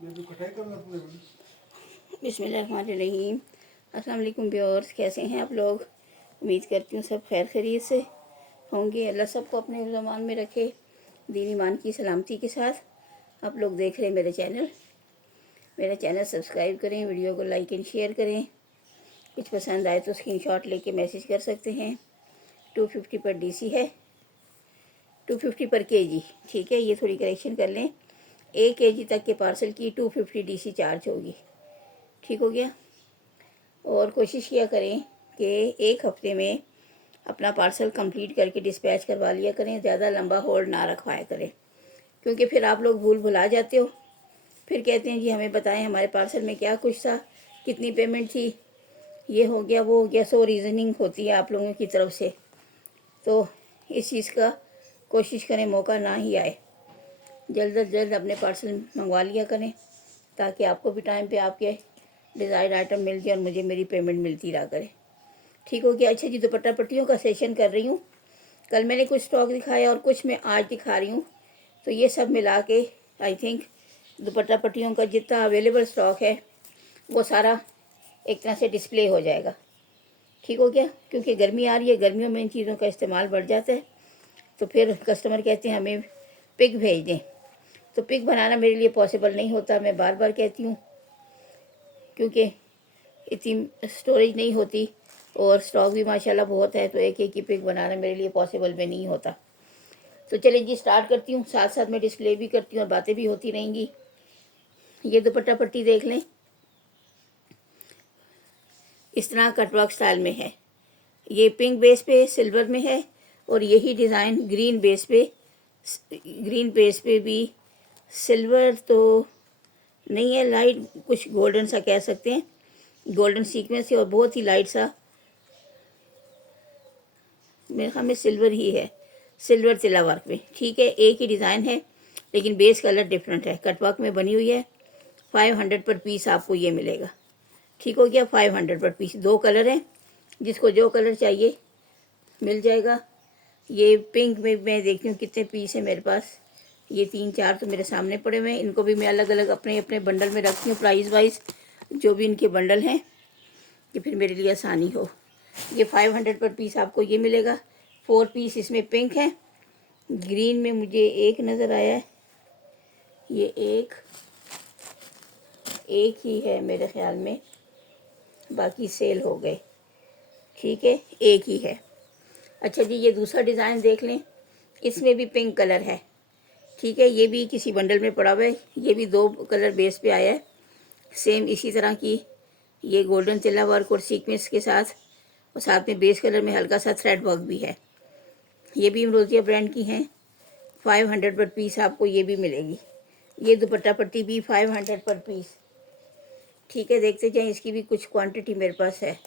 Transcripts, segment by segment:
बिस्मिल्लाहिर्रहमानिर्रहीम। अस्सलाम वालेकुम व्यूअर्स, कैसे हैं आप लोग? उम्मीद करती हूँ सब खैर खैरियत से होंगे। अल्लाह सबको अपने ज़मान में रखे, दीन ईमान की सलामती के साथ। आप लोग देख रहे हैं मेरा चैनल सब्सक्राइब करें, वीडियो को लाइक एंड शेयर करें। कुछ पसंद आए तो स्क्रीनशॉट लेके मैसेज कर सकते हैं। 250 पर डीसी है, 250 पर केजी। ठीक है, ये थोड़ी करेक्शन कर लें। 1 केजी तक के पार्सल की 250 डीसी चार्ज होगी। ठीक हो गया। और कोशिश किया करें कि एक हफ्ते में अपना पार्सल कंप्लीट करके डिस्पैच करवा लिया करें। ज़्यादा लंबा होल्ड ना रखवाया करें, क्योंकि फिर आप लोग भुला जाते हो। फिर कहते हैं जी हमें बताएं हमारे पार्सल में क्या कुछ था, कितनी पेमेंट थी, ये हो गया वो हो गया। सो रीज़निंग होती है आप लोगों की तरफ से। तो इस चीज़ का कोशिश करें मौका ना ही आए। जल्द अज जल्द अपने पार्सल मंगवा लिया करें, ताकि आपको भी टाइम पे आपके डिज़ायर्ड आइटम मिल जाए और मुझे मेरी पेमेंट मिलती रहा करे। ठीक हो गया। अच्छा जी, दुपट्टा पट्टियों का सेशन कर रही हूँ। कल मैंने कुछ स्टॉक दिखाया और कुछ मैं आज दिखा रही हूँ। तो ये सब मिला के आई थिंक दुपट्टा पट्टियों का जितना अवेलेबल स्टॉक है वो सारा एक तरह से डिस्प्ले हो जाएगा। ठीक हो गया, क्योंकि गर्मी आ रही है, गर्मियों में इन चीज़ों का इस्तेमाल बढ़ जाता है। तो फिर कस्टमर कहते हैं हमें पिक भेज दें, तो पिक बनाना मेरे लिए पॉसिबल नहीं होता। मैं बार बार कहती हूँ, क्योंकि इतनी स्टोरेज नहीं होती और स्टॉक भी माशाल्लाह बहुत है, तो एक एक की पिक बनाना मेरे लिए पॉसिबल में नहीं होता। तो चलिए जी स्टार्ट करती हूँ, साथ साथ में डिस्प्ले भी करती हूँ और बातें भी होती रहेंगी। ये दुपट्टा पट्टी देख लें, इस तरह कटवर्क स्टाइल में है। ये पिंक बेस पे सिल्वर में है, और यही डिज़ाइन ग्रीन बेस पे भी सिल्वर तो नहीं है, लाइट कुछ गोल्डन सा कह सकते हैं, गोल्डन सीक्वेंस है और बहुत ही लाइट सा, मेरे ख्याल में सिल्वर ही है, सिल्वर तिला वर्क में। ठीक है, एक ही डिज़ाइन है लेकिन बेस कलर डिफरेंट है। कटवर्क में बनी हुई है। 500 पर पीस आपको ये मिलेगा। ठीक हो गया, 500 पर पीस। 2 कलर हैं, जिसको जो कलर चाहिए मिल जाएगा। ये पिंक में मैं देखती हूँ कितने पीस है मेरे पास। ये 3-4 तो मेरे सामने पड़े हुए हैं। इनको भी मैं अलग अलग अपने अपने बंडल में रखती हूँ, प्राइस वाइज जो भी इनके बंडल हैं, कि फिर मेरे लिए आसानी हो। ये 500 पर पीस आपको ये मिलेगा। 4 पीस इसमें पिंक है। ग्रीन में मुझे एक नज़र आया है, ये एक ही है मेरे ख्याल में, बाकी सेल हो गए। ठीक है, एक ही है। अच्छा जी, ये दूसरा डिज़ाइन देख लें, इसमें भी पिंक कलर है। ठीक है, ये भी किसी बंडल में पड़ा हुआ है। ये भी 2 कलर बेस पे आया है, सेम इसी तरह की। ये गोल्डन तिला वर्क और सीक्वेंस के साथ, और साथ में बेस कलर में हल्का सा थ्रेड वर्क भी है। ये भी इमरोजिया ब्रांड की हैं। 500 पर पीस आपको ये भी मिलेगी। ये दुपट्टा पट्टी भी 500 पर पीस। ठीक है, देखते जाएं, इसकी भी कुछ क्वांटिटी मेरे पास है।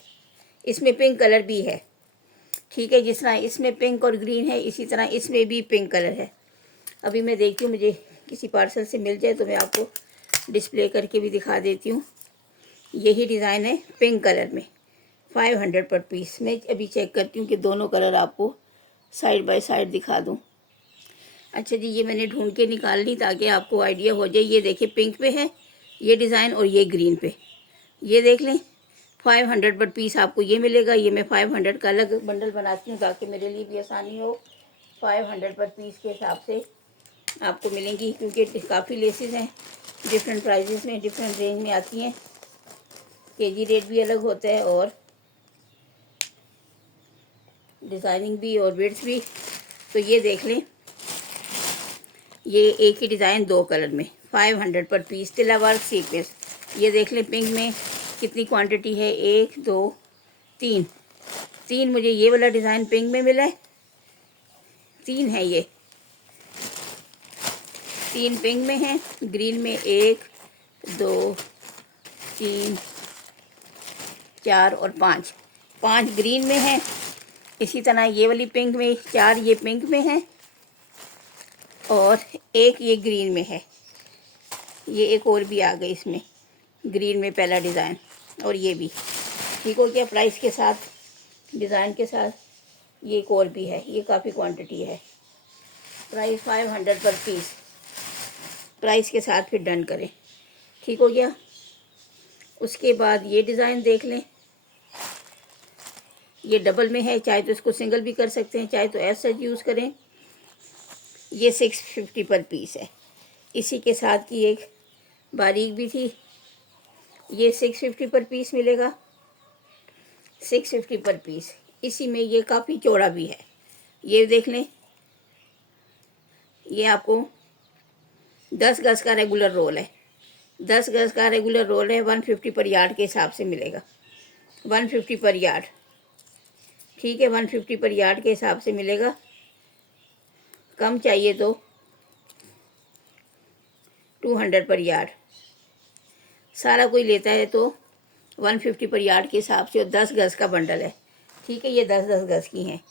इसमें पिंक कलर भी है। ठीक है, जिस तरह इसमें पिंक और ग्रीन है, इसी तरह इसमें भी पिंक कलर है। अभी मैं देखती हूँ, मुझे किसी पार्सल से मिल जाए तो मैं आपको डिस्प्ले करके भी दिखा देती हूँ। यही डिज़ाइन है पिंक कलर में, 500 पर पीस। मैं अभी चेक करती हूँ कि दोनों कलर आपको साइड बाय साइड दिखा दूँ। अच्छा जी, ये मैंने ढूंढ के निकाल ली ताकि आपको आइडिया हो जाए। ये देखिए, पिंक पे है ये डिज़ाइन और ये ग्रीन पे। ये देख लें, 500 पर पीस आपको ये मिलेगा। ये मैं 500 का अलग बंडल बनाती हूँ ताकि मेरे लिए भी आसानी हो। 500 पर पीस के हिसाब से आपको मिलेंगी, क्योंकि काफ़ी लेसेस हैं, डिफरेंट प्राइजेस में, डिफरेंट रेंज में आती हैं। केजी रेट भी अलग होता है और डिज़ाइनिंग भी और विड्थ भी। तो ये देख लें, ये एक ही डिज़ाइन 2 कलर में, 500 पर पीस, तिला वर्क सीक्वेंस। ये देख लें पिंक में कितनी क्वांटिटी है, 1 2 3 मुझे ये वाला डिज़ाइन पिंक में मिला है। 3 है, ये 3 पिंक में है। ग्रीन में 1 2 3 4 और 5 ग्रीन में है। इसी तरह ये वाली पिंक में 4 ये पिंक में है और 1 ये ग्रीन में है। ये एक और भी आ गई इसमें ग्रीन में, पहला डिज़ाइन, और ये भी। ठीक हो गया, प्राइस के साथ, डिज़ाइन के साथ। ये एक और भी है, ये काफ़ी क्वांटिटी है। प्राइस 500 पर पीस, प्राइस के साथ फिर डन करें। ठीक हो गया। उसके बाद ये डिज़ाइन देख लें, ये डबल में है, चाहे तो इसको सिंगल भी कर सकते हैं, चाहे तो ऐसा यूज़ करें। ये 650 पर पीस है। इसी के साथ की एक बारीक भी थी, ये 650 पर पीस मिलेगा, 650 पर पीस। इसी में ये काफ़ी चौड़ा भी है, ये देख लें। ये आपको 10 गज का रेगुलर रोल है, 10 गज का रेगुलर रोल है, 150 पर यार्ड के हिसाब से मिलेगा, 150 पर यार्ड। ठीक है, 150 पर यार्ड के हिसाब से मिलेगा। कम चाहिए तो 200 पर यार्ड। सारा कोई लेता है तो 150 पर यार्ड के हिसाब से, और 10 गज का बंडल है। ठीक है, ये 10-10 गज की हैं।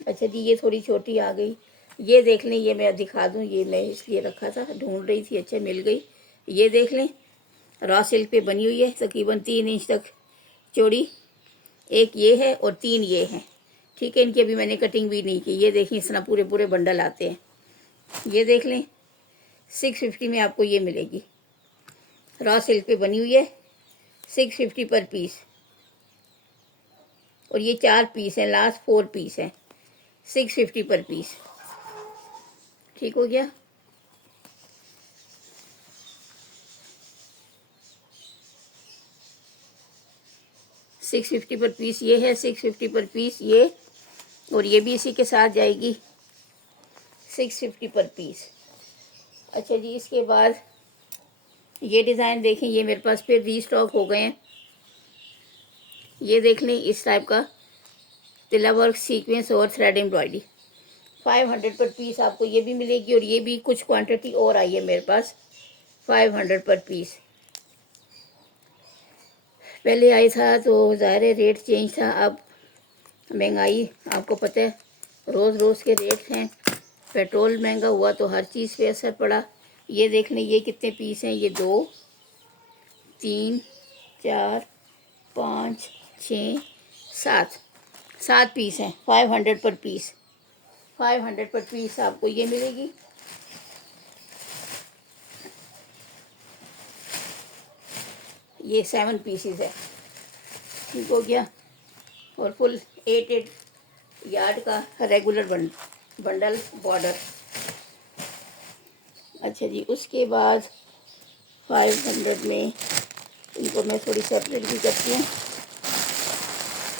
अच्छा जी, ये थोड़ी छोटी आ गई, ये देख लें। ये मैं दिखा दूं, ये मैं इसलिए रखा था, ढूंढ रही थी, अच्छा मिल गई। ये देख लें, रॉ सिल्क पे बनी हुई है, तकरीबन 3 इंच तक चौड़ी। एक ये है और 3 ये हैं। ठीक है, इनकी अभी मैंने कटिंग भी नहीं की। ये देखिए, इस तरह पूरे पूरे बंडल आते हैं। ये देख लें, 650 में आपको ये मिलेगी, रॉ सिल्क पे बनी हुई है, 650 पर पीस। और ये 4 पीस हैं, लास्ट 4 पीस हैं, 650 पर पीस। ठीक हो गया। सिक्स फिफ्टी पर पीस ये है, 650 पर पीस ये, और ये भी इसी के साथ जाएगी, 650 पर पीस। अच्छा जी, इसके बाद ये डिज़ाइन देखें, ये मेरे पास फिर रीस्टॉक हो गए हैं। ये देख लें, इस टाइप का तिला वर्क सीक्वेंस और थ्रेड एम्ब्रॉयडरी, 500 पर पीस आपको ये भी मिलेगी। और ये भी कुछ क्वांटिटी और आई है मेरे पास, 500 पर पीस। पहले आई था तो ज़ाहिर है रेट चेंज था, अब महंगाई आपको पता है, रोज़ रोज़ के रेट हैं। पेट्रोल महंगा हुआ तो हर चीज़ पे असर पड़ा। ये देख लें, ये कितने पीस हैं, ये 2 3 4 5 6 7 पीस हैं, 500 पर पीस। 500 पर पीस आपको ये मिलेगी। ये 7 पीसीज है। ठीक हो गया। और फुल 8 यार्ड का रेगुलर बंडल बॉर्डर। अच्छा जी, उसके बाद 500 में इनको मैं थोड़ी सेपरेट भी करती हूँ,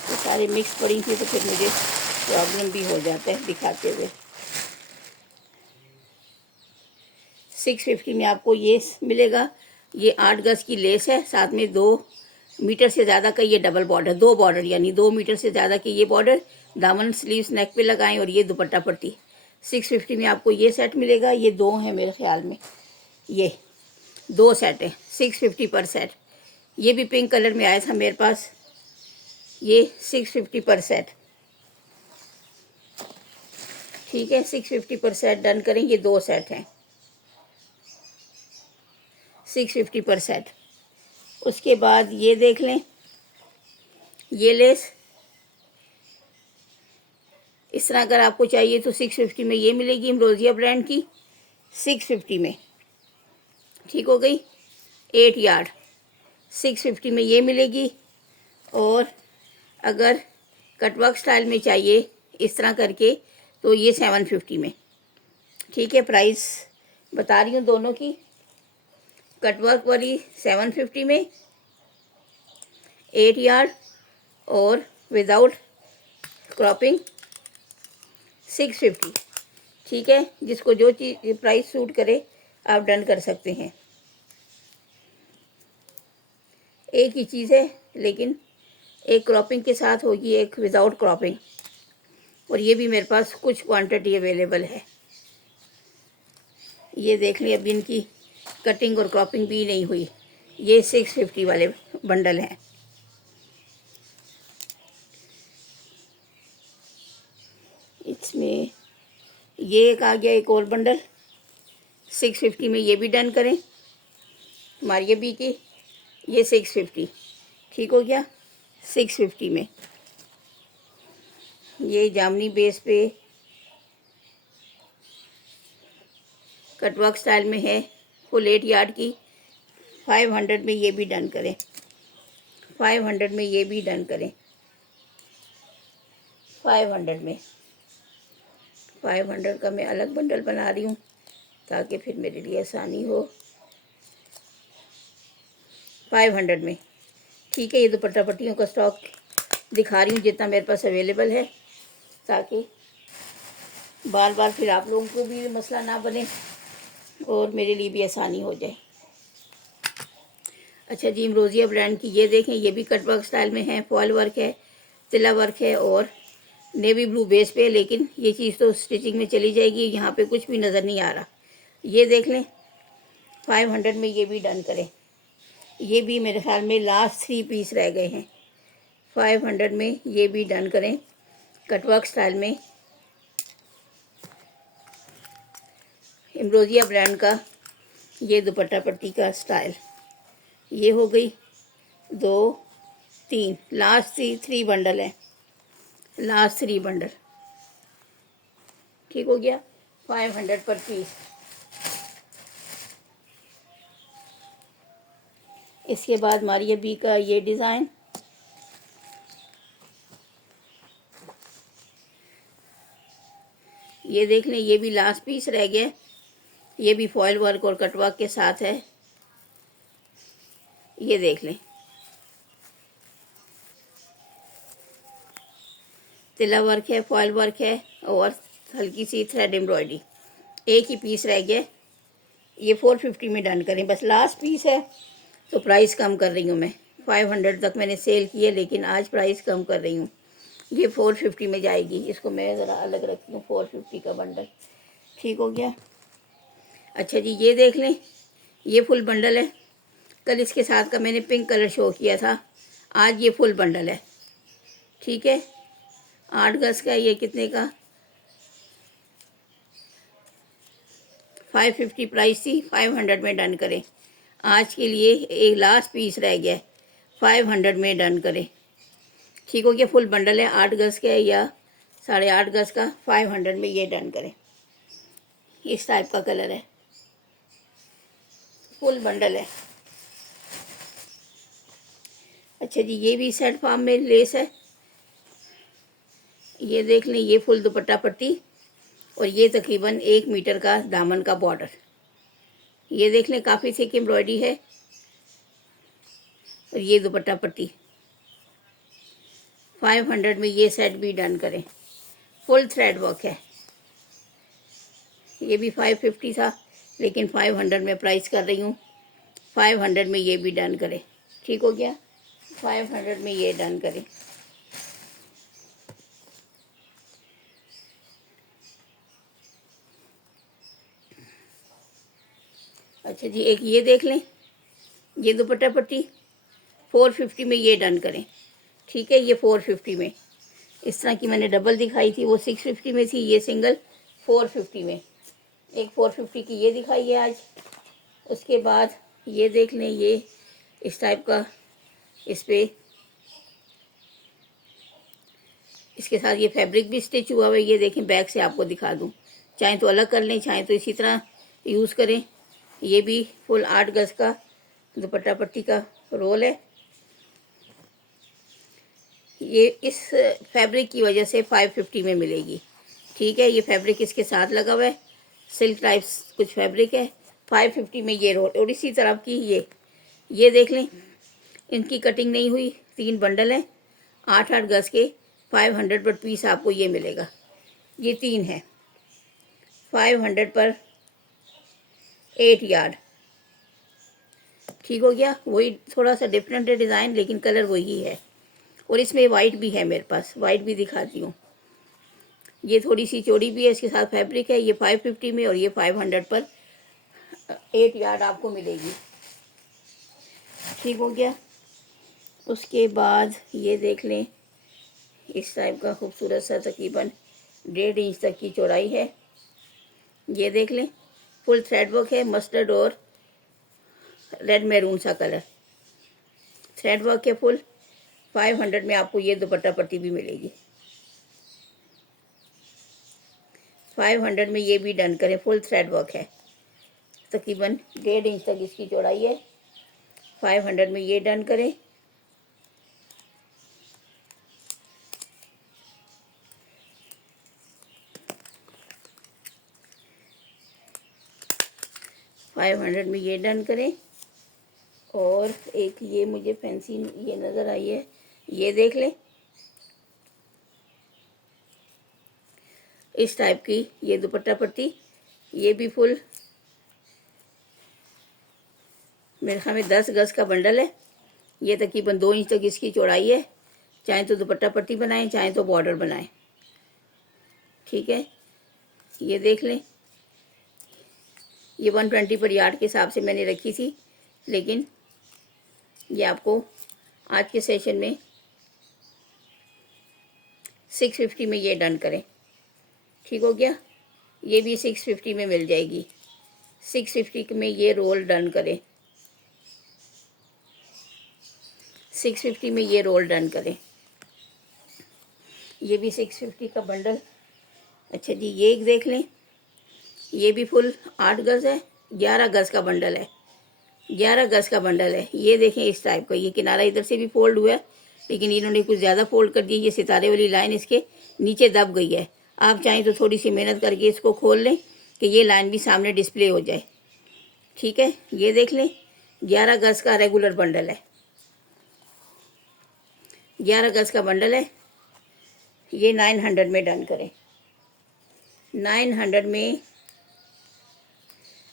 तो सारे मिक्स पड़ी थी तो फिर मुझे प्रॉब्लम भी हो जाता है दिखाते हुए। 650 में आपको ये मिलेगा। ये 8 गज की लेस है, साथ में 2 मीटर से ज़्यादा का ये डबल बॉर्डर, 2 बॉर्डर यानी 2 मीटर से ज़्यादा की ये बॉर्डर, दामन स्लीव्स नेक पे लगाएं, और ये दुपट्टा पट्टी। 650 में आपको ये सेट मिलेगा। ये 2 हैं मेरे ख्याल में, ये 2 सेट है, 650 पर सेट। ये भी पिंक कलर में आया था मेरे पास, ये 650 पर सेट। ठीक है, 650 पर सेट डन करें। ये 2 सेट हैं, 650 पर सेट। उसके बाद ये देख लें, ये लेस इस तरह अगर आपको चाहिए तो 650 में ये मिलेगी, इम्रोजिया ब्रांड की, 650 में। ठीक हो गई, 8 यार्ड 650 में ये मिलेगी। और अगर कटवर्क स्टाइल में चाहिए इस तरह करके तो ये 750 में। ठीक है, प्राइस बता रही हूँ दोनों की। कटवर्क वाली 750 में 8 यार्ड, और विदाउट क्रॉपिंग 650। ठीक है, जिसको जो चीज़ प्राइस सूट करे आप डन कर सकते हैं। एक ही चीज़ है, लेकिन एक क्रॉपिंग के साथ होगी, एक विदाउट क्रॉपिंग। और ये भी मेरे पास कुछ क्वांटिटी अवेलेबल है। ये देख लें, अभी इनकी कटिंग और क्रॉपिंग भी नहीं हुई। ये 650 वाले बंडल हैं। इसमें ये एक आ गया, एक और बंडल 650 में, ये भी डन करें। मारिया बी की ये 650। ठीक हो गया, 650 में। ये जामनी बेस पे कटवर्क स्टाइल में है, फुल 8 यार्ड की 500 में ये भी डन करें, 500 में ये भी डन करें, 500 में। 500 का मैं अलग बंडल बना रही हूँ ताकि फिर मेरे लिए आसानी हो। 500 में, ठीक है। ये दुपट्टा पट्टियों का स्टॉक दिखा रही हूँ जितना मेरे पास अवेलेबल है, ताकि बार बार फिर आप लोगों को भी मसला ना बने और मेरे लिए भी आसानी हो जाए। अच्छा जी, इमरोज़िया ब्रांड की ये देखें, ये भी कट वर्क स्टाइल में है, फॉल वर्क है, तिला वर्क है और नेवी ब्लू बेस पे, लेकिन ये चीज़ तो स्टिचिंग में चली जाएगी, यहाँ पे कुछ भी नज़र नहीं आ रहा। ये देख लें, 500 में ये भी डन करें। ये भी मेरे ख्याल में लास्ट 3 पीस रह गए हैं। 500 में ये भी डन करें, कटवर्क स्टाइल में, इमरोज़िया ब्रांड का ये दुपट्टा पट्टी का स्टाइल। ये हो गई 2 3, लास्ट 3 बंडल है, लास्ट 3 बंडल, ठीक हो गया। 500 पर पीस। इसके बाद मारिया बी का ये डिज़ाइन, ये देख लें, ये भी लास्ट पीस रह गया। ये भी फॉयल वर्क और कटवर्क के साथ है। ये देख लें, तिला वर्क है, फॉयल वर्क है और हल्की सी थ्रेड एम्ब्रॉयडरी। एक ही पीस रह गया। ये 450 में डन करें, बस लास्ट पीस है तो प्राइस कम कर रही हूँ मैं। 500 तक मैंने सेल किया, लेकिन आज प्राइस कम कर रही हूँ। ये 450 में जाएगी। इसको मैं ज़रा अलग रखती हूँ, 450 का बंडल, ठीक हो गया। अच्छा जी, ये देख लें, ये फुल बंडल है। कल इसके साथ का मैंने पिंक कलर शो किया था, आज ये फुल बंडल है, ठीक है। 8 गज का, ये कितने का, 550 प्राइस थी, 500 में डन करें। आज के लिए एक लास्ट पीस रह गया, 500 में डन करें, ठीक हो गया। फुल बंडल है, 8 गज का या 8.5 गज का, 500 में ये डन करें। इस टाइप का कलर है, फुल बंडल है। अच्छा जी, ये भी सेट फॉर्म में लेस है। ये देख लें, ये फुल दुपट्टा पट्टी और ये तकरीबन 1 मीटर का दामन का बॉर्डर। ये देख लें, काफ़ी थिक एम्ब्रॉयडरी है और ये दुपट्टा पट्टी। 500 में ये सेट भी डन करें, फुल थ्रेड वर्क है। ये भी 550 था, लेकिन 500 में प्राइस कर रही हूँ। 500 में ये भी डन करें, ठीक हो गया। 500 में ये डन करें। अच्छा जी, एक ये देख लें, ये दुपट्टा पट्टी 450 में ये डन करें, ठीक है। ये 450 में, इस तरह की मैंने डबल दिखाई थी, वो 650 में थी, ये सिंगल 450 में। एक 450 की ये दिखाई है आज। उसके बाद ये देख लें, ये इस टाइप का, इस पर इसके साथ ये फैब्रिक भी स्टिच हुआ हुआ है। ये देखें, बैक से आपको दिखा दूँ, चाहे तो अलग कर लें, चाहे तो इसी तरह यूज़ करें। ये भी फुल 8 गज का दुपट्टा पट्टी का रोल है। ये इस फैब्रिक की वजह से 550 में मिलेगी, ठीक है। ये फैब्रिक इसके साथ लगा हुआ है, सिल्क टाइप्स कुछ फैब्रिक है। 550 में ये रोल, और इसी तरह की ये देख लें, इनकी कटिंग नहीं हुई, 3 बंडल हैं, 8-8 गज के, 500 पर पीस आपको ये मिलेगा। ये 3 है, 500 पर 8 यार्ड, ठीक हो गया। वही थोड़ा सा डिफरेंट है डिज़ाइन, लेकिन कलर वही है। और इसमें वाइट भी है मेरे पास, वाइट भी दिखाती हूँ। ये थोड़ी सी चौड़ी भी है, इसके साथ फैब्रिक है। ये 550 में और ये 500 पर 8 यार्ड आपको मिलेगी, ठीक हो गया। उसके बाद ये देख लें, इस टाइप का खूबसूरत सा तकरीबन 1.5 इंच तक की चौड़ाई है। ये देख लें, फुल थ्रेड वर्क है, मस्टर्ड और रेड मैरून सा कलर, थ्रेड वर्क है फुल। 500 में आपको ये दुपट्टा पट्टी भी मिलेगी। 500 में ये भी डन करें, फुल थ्रेड वर्क है, तकरीबन 1.5 इंच तक इसकी चौड़ाई है। 500 में ये डन करें। $500 में ये डन करें। और एक ये मुझे फैंसी ये नज़र आई है, ये देख लें। इस टाइप की ये दुपट्टा पट्टी, ये भी फुल मेरे ख्याल में 10 गज का बंडल है। ये तकरीबन 2 इंच तक इसकी चौड़ाई है। चाहे तो दुपट्टा पट्टी बनाएं, चाहे तो बॉर्डर बनाएं। ठीक है, ये देख लें। ये 120 पर यार्ड के हिसाब से मैंने रखी थी, लेकिन ये आपको आज के सेशन में 650 में ये डन करें। ठीक हो गया, ये भी 650 में मिल जाएगी। 650 में ये रोल डन करें। 650 में ये रोल डन करें। ये भी 650 का बंडल। अच्छा जी, ये एक देख लें। ये भी फुल 8 गज है, 11 गज का बंडल है। 11 गज का बंडल है। ये देखें इस टाइप का। ये किनारा इधर से भी फोल्ड हुआ है, लेकिन इन्होंने कुछ ज़्यादा फोल्ड कर दी। ये सितारे वाली लाइन इसके नीचे दब गई है। आप चाहें तो थोड़ी सी मेहनत करके इसको खोल लें कि ये लाइन भी सामने डिस्प्ले हो जाए। ठीक है, ये देख लें। 11 गज का रेगुलर बंडल है। 11 गज का बंडल है। ये 900 में डन करें। 900 में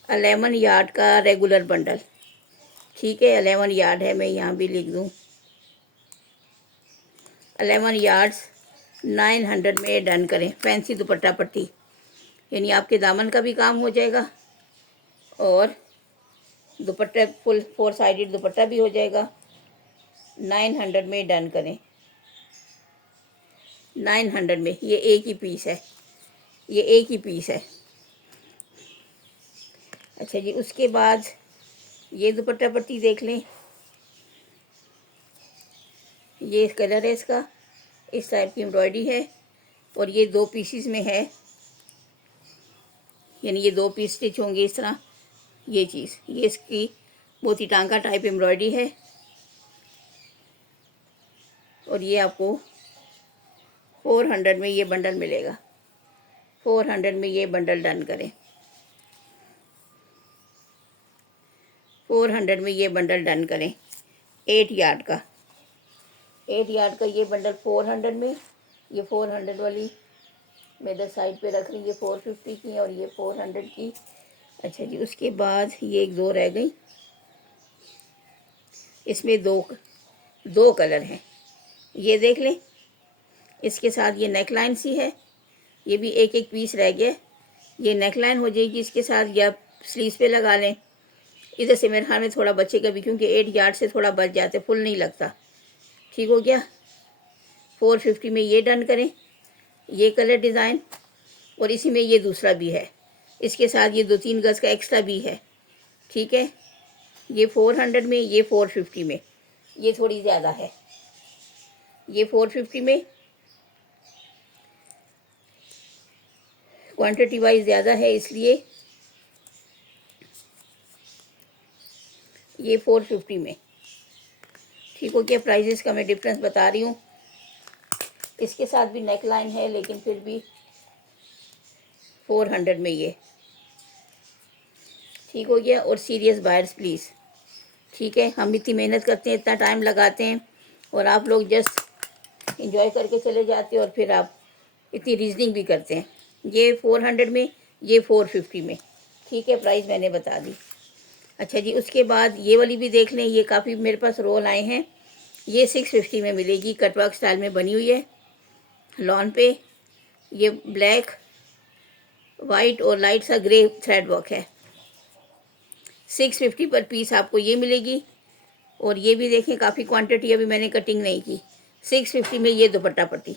11 यार्ड का रेगुलर बंडल। ठीक है, 11 यार्ड है। मैं यहाँ भी लिख दूँ 11 यार्ड्स 900 में डन करें। फैंसी दुपट्टा पट्टी, यानी आपके दामन का भी काम हो जाएगा और दुपट्टा फुल 4 साइडेड दुपट्टा भी हो जाएगा। 900 में डन करें। 900 में ये एक ही पीस है। ये एक ही पीस है। अच्छा जी, उसके बाद ये दुपट्टा पट्टी देख लें। ये कलर है इसका, इस टाइप की एम्ब्रॉयडरी है और ये 2 पीसीस में है, यानी ये 2 पीस स्टिच होंगे इस तरह। ये चीज़, ये इसकी मोती टांका टाइप एम्ब्रॉयडरी है और ये आपको 400 में ये बंडल मिलेगा। 400 में ये बंडल डन करें। 400 में ये बंडल डन करें। 8 यार्ड का, 8 यार्ड का ये बंडल 400 में। ये 400 वाली मैं इधर साइड पे रख रही हूँ। ये 450 की और ये 400 की। अच्छा जी, उसके बाद ये एक 2 रह गई। इसमें दो कलर हैं, ये देख लें। इसके साथ ये नेकलाइन सी है, ये भी एक एक पीस रह गया। ये नेकलाइन हो जाएगी इसके साथ, या स्लीव्स पे लगा लें। इधर से मेरे ख्याल में थोड़ा बचेगा भी, क्योंकि 8 यार्ड से थोड़ा बच जाते, फुल नहीं लगता। ठीक हो गया। 450 में ये डन करें। ये कलर डिज़ाइन और इसी में ये दूसरा भी है। इसके साथ ये 2-3 गज का एक्स्ट्रा भी है। ठीक है, ये 400 में, ये 450 में। ये थोड़ी ज़्यादा है। ये 450 में क्वांटिटी वाइज ज़्यादा है, इसलिए ये 450 में। ठीक हो गया। प्राइजेस का मैं डिफरेंस बता रही हूँ। इसके साथ भी नेक लाइन है, लेकिन फिर भी 400 में ये। ठीक हो गया। और सीरियस बायर्स प्लीज़, ठीक है, हम इतनी मेहनत करते हैं, इतना टाइम लगाते हैं और आप लोग जस्ट एंजॉय करके चले जाते हैं और फिर आप इतनी रीजनिंग भी करते हैं। ये 400 में, ये 450 में। ठीक है, प्राइस मैंने बता दी। अच्छा जी, उसके बाद ये वाली भी देख लें। ये काफ़ी मेरे पास रोल आए हैं। ये 650 में मिलेगी। कटवर्क स्टाइल में बनी हुई है लॉन पे। ये ब्लैक, वाइट और लाइट सा ग्रे थ्रेड वर्क है। 650 पर पीस आपको ये मिलेगी। और ये भी देखें, काफ़ी क्वांटिटी, अभी मैंने कटिंग नहीं की। 650 में ये दुपट्टा पट्टी।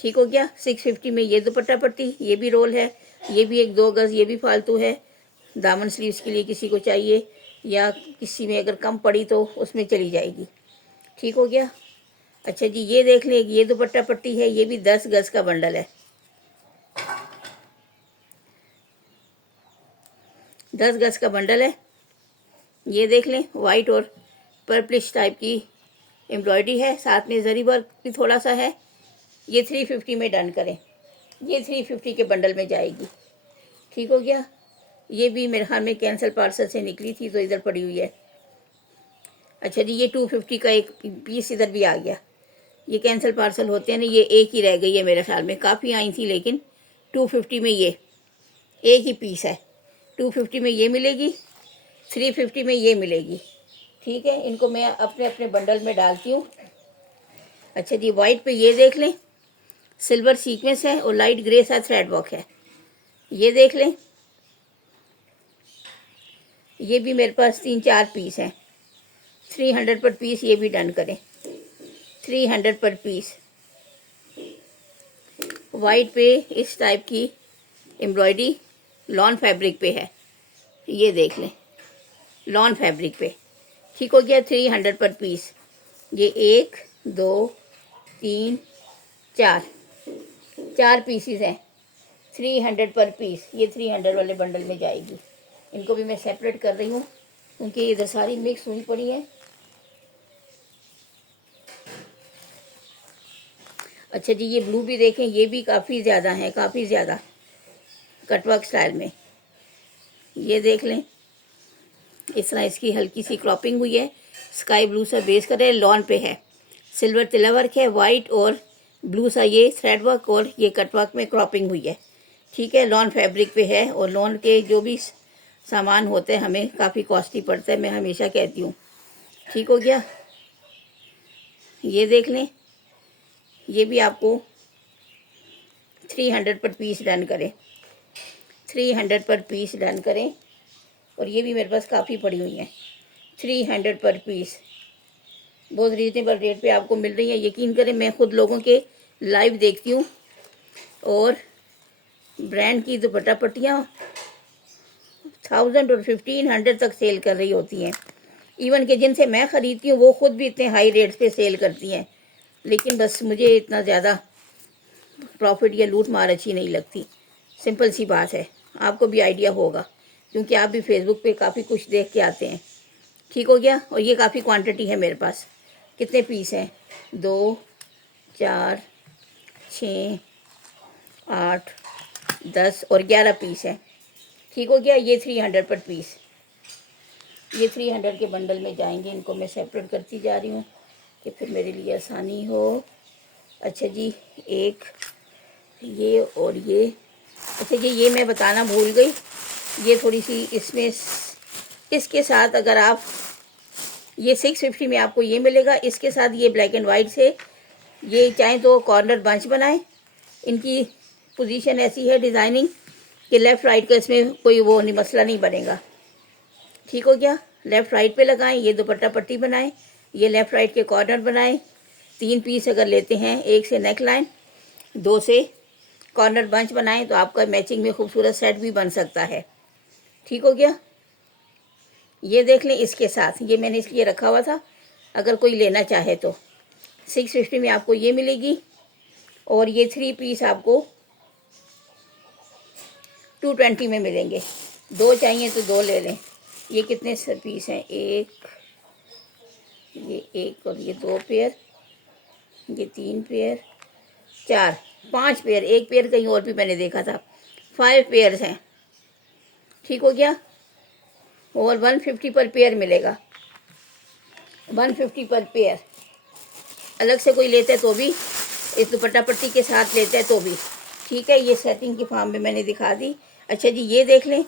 ठीक हो गया। 650 में ये दुपट्टा पट्टी, ये भी रोल है। ये भी 1-2 गज़, ये भी फालतू है। दामन स्लीव्स के लिए किसी को चाहिए, या किसी में अगर कम पड़ी तो उसमें चली जाएगी। ठीक हो गया। अच्छा जी, ये देख लें। ये दुपट्टा पट्टी है, ये भी 10 गज़ का बंडल है। 10 गज का बंडल है। ये देख लें, वाइट और पर्पलिश टाइप की एम्ब्रॉयडरी है, साथ में जरी वर्क भी थोड़ा सा है। ये 350 में डन करें। ये 350 के बंडल में जाएगी। ठीक हो गया। ये भी मेरे ख्याल में कैंसल पार्सल से निकली थी तो इधर पड़ी हुई है। अच्छा जी, ये 250 का एक पीस इधर भी आ गया। ये कैंसल पार्सल होते हैं ना, ये एक ही रह गई है मेरे ख्याल में, काफ़ी आई थी लेकिन 250 में ये एक ही पीस है। 250 में ये मिलेगी, 350 में ये मिलेगी। ठीक है, इनको मैं अपने अपने बंडल में डालती हूँ। अच्छा जी, वाइट पे ये देख लें, सिल्वर सीक्वेंस है और लाइट ग्रे सा थ्रेड वर्क है। ये देख लें, ये भी मेरे पास 3-4 पीस हैं। 300 पर पीस, ये भी डन करें। 300 पर पीस। वाइट पे इस टाइप की एम्ब्रॉयडरी लॉन फैब्रिक पे है। ये देख लें, लॉन फैब्रिक पे। ठीक हो गया। 300 पर पीस। ये 1 2 3 4 पीसीज हैं। 300 पर पीस। ये 300 वाले बंडल में जाएगी। इनको भी मैं सेपरेट कर रही हूँ क्योंकि इधर सारी मिक्स हुई पड़ी है। अच्छा जी, ये ब्लू भी देखें, ये भी काफ़ी ज़्यादा है, काफ़ी ज़्यादा कटवर्क स्टाइल में। ये देख लें, इस तरह इसकी हल्की सी क्रॉपिंग हुई है। स्काई ब्लू सा बेस कर है, लॉन पे है, सिल्वर तिला वर्क है, वाइट और ब्लू सा ये थ्रेड वर्क और ये कटवर्क में क्रॉपिंग हुई है। ठीक है, लॉन फैब्रिक पे है। और लॉन के जो भी सामान होते हैं हमें काफ़ी कॉस्टली पड़ता है, मैं हमेशा कहती हूँ। ठीक हो गया। ये देख लें, ये भी आपको 300 पर पीस डन करें। 300 पर पीस डन करें। और ये भी मेरे पास काफ़ी पड़ी हुई हैं। 300 पर पीस बहुत रीजनेबल रेट पे आपको मिल रही है। यकीन करें, मैं खुद लोगों के लाइव देखती हूँ और ब्रांड की दुपट्टा पट्टियाँ 1000 और 1500 तक सेल कर रही होती हैं। इवन कि जिनसे मैं ख़रीदती हूँ वो ख़ुद भी इतने हाई रेट्स पे सेल करती हैं, लेकिन बस मुझे इतना ज़्यादा प्रॉफिट या लूट मार अच्छी नहीं लगती। सिंपल सी बात है, आपको भी आइडिया होगा क्योंकि आप भी फेसबुक पे काफ़ी कुछ देख के आते हैं। ठीक हो गया। और ये काफ़ी क्वांटिटी है मेरे पास। कितने पीस हैं? 2 4 6 8 10 और 11 पीस हैं। ठीक हो गया। ये 300 पर पीस। ये 300 के बंडल में जाएंगे। इनको मैं सेपरेट करती जा रही हूँ कि फिर मेरे लिए आसानी हो। अच्छा जी, एक ये और ये। अच्छा जी, ये मैं बताना भूल गई, ये थोड़ी सी इसमें इसके साथ अगर आप ये 650 में आपको ये मिलेगा। इसके साथ ये ब्लैक एंड वाइट से ये चाहें तो कॉर्नर बंच बनाएं। इनकी पोजीशन ऐसी है डिज़ाइनिंग कि लेफ़्ट राइट का इसमें कोई वो नहीं, मसला नहीं बनेगा। ठीक हो गया। लेफ़्ट राइट पे लगाएं, ये दुपट्टा पट्टी बनाएं, ये लेफ़्ट राइट के कॉर्नर बनाएं। 3 पीस अगर लेते हैं, 1 से नेक लाइन, 2 से कॉर्नर बंच बनाएं तो आपका मैचिंग में खूबसूरत सेट भी बन सकता है। ठीक हो गया। ये देख लें, इसके साथ ये मैंने इसलिए रखा हुआ था अगर कोई लेना चाहे तो। 650 में आपको ये मिलेगी और ये 3 पीस आपको 220 में मिलेंगे। 2 चाहिए तो 2 ले लें। ये कितने पीस हैं? ये एक और ये 2 पेयर, ये 3 पेयर, 4 5 पेयर, 1 पेयर कहीं और भी मैंने देखा था। 5 पेयर्स हैं। ठीक हो गया। और 150 पर पेयर मिलेगा। 150 पर पेयर। अलग से कोई लेता है तो भी, इस दुपट्टा पट्टी के साथ लेता है तो भी। ठीक है, ये सेटिंग की फॉर्म में मैंने दिखा दी। अच्छा जी, ये देख लें,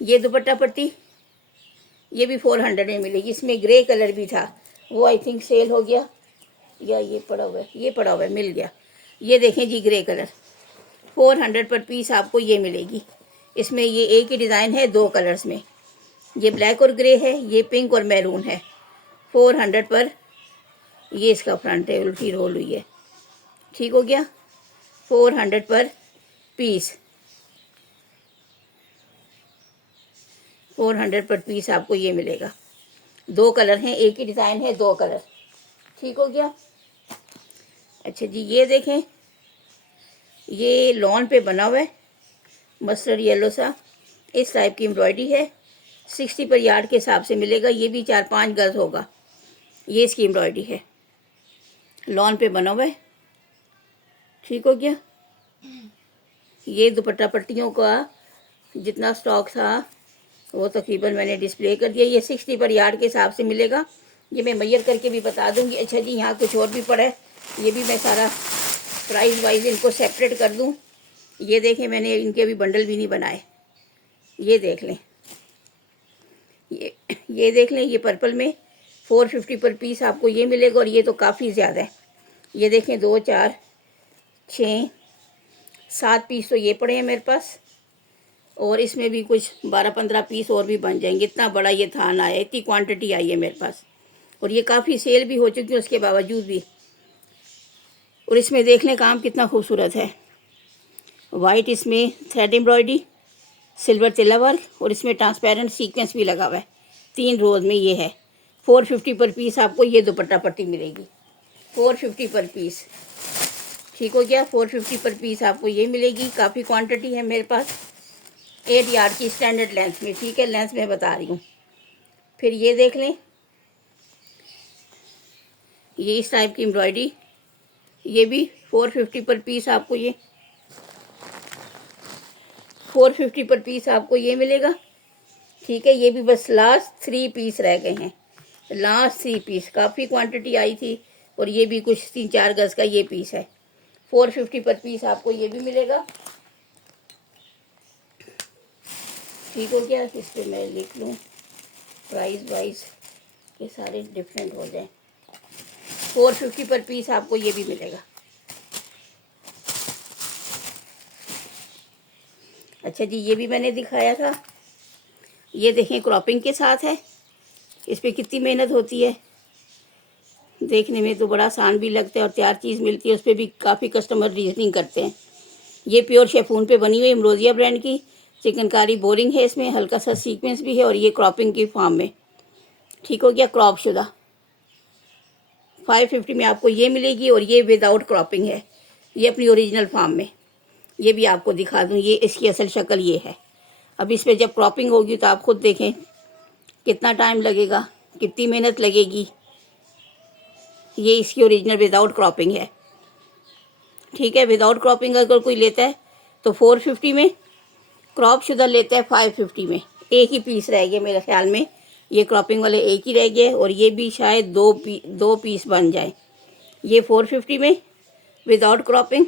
ये दुपट्टा पट्टी ये भी 400 में मिलेगी। इसमें ग्रे कलर भी था, वो आई थिंक सेल हो गया या ये पड़ा हुआ है, ये पड़ा हुआ है, मिल गया। ये देखें जी, ग्रे कलर 400 पर पीस आपको ये मिलेगी। इसमें ये एक ही डिज़ाइन है 2 कलर्स में, ये ब्लैक और ग्रे है, ये पिंक और मैरून है। 400 पर ये इसका फ्रंट है, उल्टी रोल हुई है। ठीक हो गया। 400 पर पीस। 400 पर पीस आपको ये मिलेगा। 2 कलर हैं, एक ही डिज़ाइन है, 2 कलर। ठीक हो गया। अच्छा जी, ये देखें, ये लॉन पे बना हुआ है, मस्टर्ड येलो सा इस टाइप की एम्ब्रॉयडरी है, 60 पर यार्ड के हिसाब से मिलेगा। ये भी 4-5 गज होगा। ये इसकी एम्ब्रॉयडरी है, लॉन पे बना हुआ है। ठीक हो गया। ये दुपट्टा पट्टियों का जितना स्टॉक था वो तकरीबन मैंने डिस्प्ले कर दिया। ये 60 पर यार्ड के हिसाब से मिलेगा। ये मैं मैयर करके भी बता दूंगी। अच्छा जी, यहाँ कुछ और भी पड़ा है, ये भी मैं सारा प्राइस वाइज इनको सेपरेट कर दूँ। ये देखें, मैंने इनके अभी बंडल भी नहीं बनाए। ये देख लें, ये देख लें, ये पर्पल में 450 पर पीस आपको ये मिलेगा। और ये तो काफ़ी ज़्यादा है। ये देखें, 2, 4, 6, 7 पीस तो ये पड़े हैं मेरे पास। और इसमें भी कुछ 12-15 पीस और भी बन जाएंगे। इतना बड़ा ये थान आया, इतनी क्वांटिटी आई है मेरे पास। और ये काफ़ी सेल भी हो चुकी है उसके बावजूद भी। और इसमें देख लें काम कितना खूबसूरत है। वाइट इसमें थ्रेड एम्ब्रॉयडरी, सिल्वर तिला वर्क और इसमें ट्रांसपेरेंट सीक्वेंस भी लगा हुआ है। 3 रोज में ये है। 450 पर पीस आपको ये दुपट्टा पट्टी मिलेगी। 450 पर पीस। ठीक हो गया। 450 पर पीस आपको ये मिलेगी। काफ़ी क्वांटिटी है मेरे पास। 8 यार्ड की स्टैंडर्ड लेंथ में। ठीक है, लेंथ मैं बता रही हूँ। फिर ये देख लें, ये इस टाइप की एम्ब्रॉयडरी, ये भी 450 पर पीस आपको ये 450 पर पीस आपको ये मिलेगा। ठीक है, ये भी बस लास्ट 3 पीस रह गए हैं। लास्ट 3 पीस, काफ़ी क्वांटिटी आई थी। और ये भी कुछ 3-4 गज का ये पीस है। 450 पर पीस आपको ये भी मिलेगा। ठीक हो गया। इस पर मैं लिख लूँ प्राइस वाइज, ये सारे डिफरेंट हो जाए। 450 पर पीस आपको ये भी मिलेगा। अच्छा जी, ये भी मैंने दिखाया था। ये देखें, क्रॉपिंग के साथ है। इस पर कितनी मेहनत होती है। देखने में तो बड़ा आसान भी लगता है और तैयार चीज़ मिलती है। उस पर भी काफ़ी कस्टमर रीजनिंग करते हैं। ये प्योर शेफून पे बनी हुई एम्ब्रोजिया ब्रांड की चिकनकारी बोरिंग है। इसमें हल्का सा सीक्वेंस भी है और ये क्रॉपिंग की फॉर्म में। ठीक हो गया, क्रॉप शुदा। 550 में आपको ये मिलेगी। और ये विदाउट क्रॉपिंग है, ये अपनी ओरिजिनल फॉर्म में। ये भी आपको दिखा दूँ, ये इसकी असल शक्ल ये है। अब इस पर जब क्रॉपिंग होगी तो आप खुद देखें कितना टाइम लगेगा, कितनी मेहनत लगेगी। ये इसकी ओरिजिनल विदाउट क्रॉपिंग है। ठीक है, विदाउट क्रॉपिंग अगर कोई लेता है तो 450 में, क्रॉप शुदा लेता है 550 में। एक ही पीस रह गया मेरे ख्याल में, ये क्रॉपिंग वाले एक ही रह गए। और ये भी शायद 2 पीस बन जाए। ये 450 में विदाउट क्रॉपिंग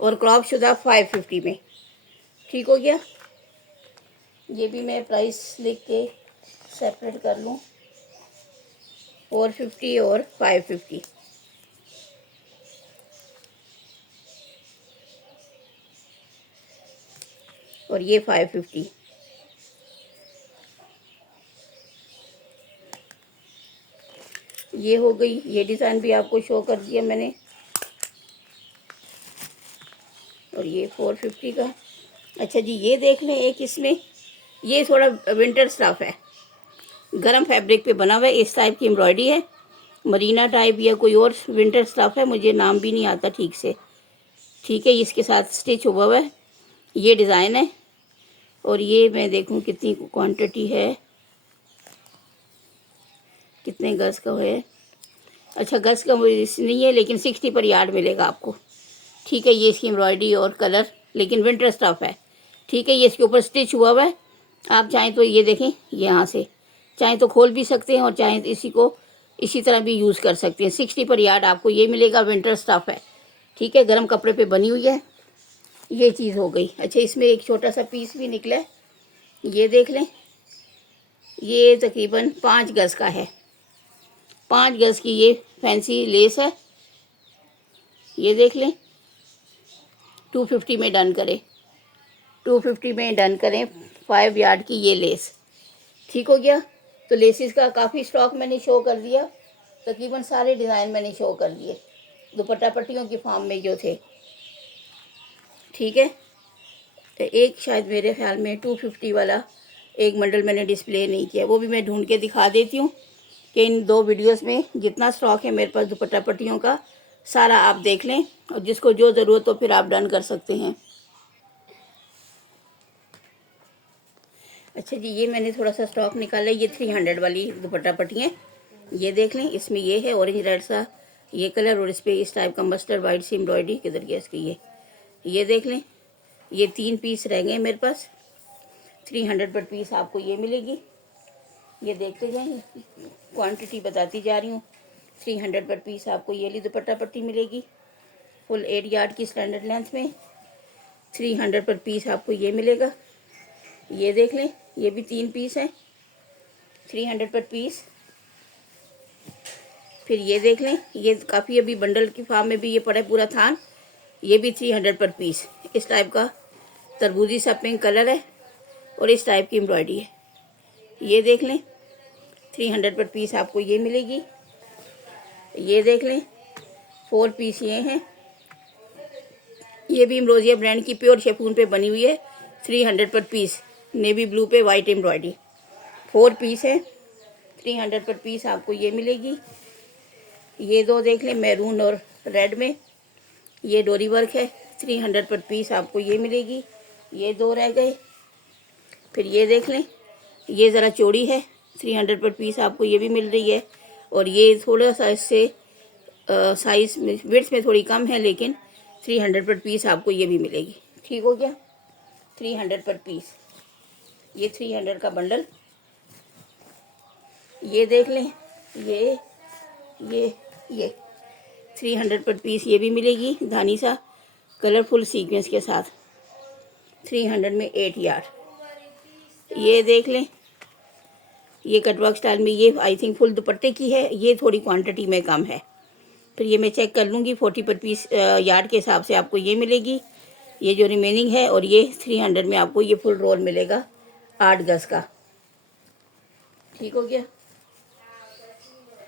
और क्रॉप शुदा 550 में। ठीक हो गया। ये भी मैं प्राइस लिख के सेपरेट कर लूँ, 450 और 550। और ये 550। ये हो गई। ये डिज़ाइन भी आपको शो कर दिया मैंने। और ये 450 का। अच्छा जी, ये देख लें एक इसमें, ये थोड़ा विंटर स्टफ है, गरम फैब्रिक पे बना हुआ है। इस टाइप की एम्ब्रॉयडरी है, मरीना टाइप या कोई और विंटर स्टफ है, मुझे नाम भी नहीं आता ठीक से। ठीक है, इसके साथ स्टिच हुआ हुआ है। ये डिज़ाइन है। और ये मैं देखूं कितनी क्वांटिटी है, कितने गज का है। अच्छा, गज का नहीं है, लेकिन 60 पर यार्ड मिलेगा आपको। ठीक है, ये इसकी एम्ब्रॉयडरी और कलर, लेकिन विंटर स्टफ है। ठीक है, ये इसके ऊपर स्टिच हुआ हुआ है। आप चाहें तो ये देखें, यहाँ से चाहें तो खोल भी सकते हैं और चाहें तो इसी को इसी तरह भी यूज़ कर सकते हैं। 60 पर यार्ड आपको ये मिलेगा। विंटर स्टफ है। ठीक है, गर्म कपड़े पे बनी हुई है। ये चीज़ हो गई। अच्छा, इसमें एक छोटा सा पीस भी निकला है, ये देख लें। ये तकरीबन 5 गज का है। 5 गज की ये फैंसी लेस है। ये देख लें। 250 में डन करें, 250 में डन करें। 5 यार्ड की ये लेस। ठीक हो गया। तो लेसिस का काफ़ी स्टॉक मैंने शो कर दिया। तकरीबन सारे डिज़ाइन मैंने शो कर दिए दुपट्टा पट्टियों की फॉर्म में जो थे। ठीक है, तो एक शायद मेरे ख्याल में 250 वाला एक बंडल मैंने डिस्प्ले नहीं किया, वो भी मैं ढूंढ के दिखा देती हूँ कि इन 2 वीडियोस में जितना स्टॉक है मेरे पास दुपट्टा पट्टियों का सारा आप देख लें। और जिसको जो ज़रूरत हो फिर आप डन कर सकते हैं। अच्छा जी, ये मैंने थोड़ा सा स्टॉक निकाला है। ये 300 वाली दुपट्टा पट्टी है। ये देख लें, इसमें ये है ऑरेंज रेड सा ये कलर, और इस पर इस टाइप का मस्टर्ड वाइट सी एम्ब्रॉयडरी। किधर गया इसकी? ये देख लें, ये 3 पीस रह गए मेरे पास। 300 पर पीस आपको ये मिलेगी। ये देखते जाएं, क्वांटिटी बताती जा रही हूँ। 300 पर पीस आपको ये ली दुपट्टा पट्टी मिलेगी, फुल 8 यार्ड की स्टैंडर्ड लेंथ में। 300 पर पीस आपको ये मिलेगा। ये देख लें, ये भी 3 पीस हैं, 300 पर पीस। फिर ये देख लें, ये काफ़ी अभी बंडल की फार्म में भी ये पड़ा है पूरा थान। ये भी 300 पर पीस। इस टाइप का तरबूजी सा पिंक कलर है और इस टाइप की एम्ब्रॉयडरी है। ये देख लें, 300 पर पीस आपको ये मिलेगी। ये देख लें, 4 पीस ये हैं। ये भी एम्ब्रोजिया ब्रांड की प्योर शेफून पे बनी हुई है। 300 पर पीस, नेवी ब्लू पे वाइट एम्ब्रॉयडरी। 4 पीस है, 300 पर पीस आपको ये मिलेगी। ये 2 देख लें, मैरून और रेड में। ये डोरी वर्क है, 300 पर पीस आपको ये मिलेगी। ये 2 रह गए। फिर ये देख लें, ये ज़रा चौड़ी है, 300 पर पीस आपको ये भी मिल रही है। और ये थोड़ा सा इससे साइज़ में विड्थ में थोड़ी कम है, लेकिन 300 पर पीस आपको ये भी मिलेगी। ठीक हो गया, 300 पर पीस। ये 300 का बंडल। ये देख लें, ये 300 पर पीस ये भी मिलेगी, धानी सा कलरफुल सीक्वेंस के साथ। 300 में 8 यार्ड। ये देख लें, ये कटवर्क स्टाइल में, ये आई थिंक फुल दुपट्टे की है। ये थोड़ी क्वांटिटी में कम है, फिर ये मैं चेक कर लूँगी। 40 पर पीस यार्ड के हिसाब से आपको ये मिलेगी, ये जो रिमेनिंग है। और ये 300 में आपको ये फुल रोल मिलेगा 8 गज का। ठीक हो गया।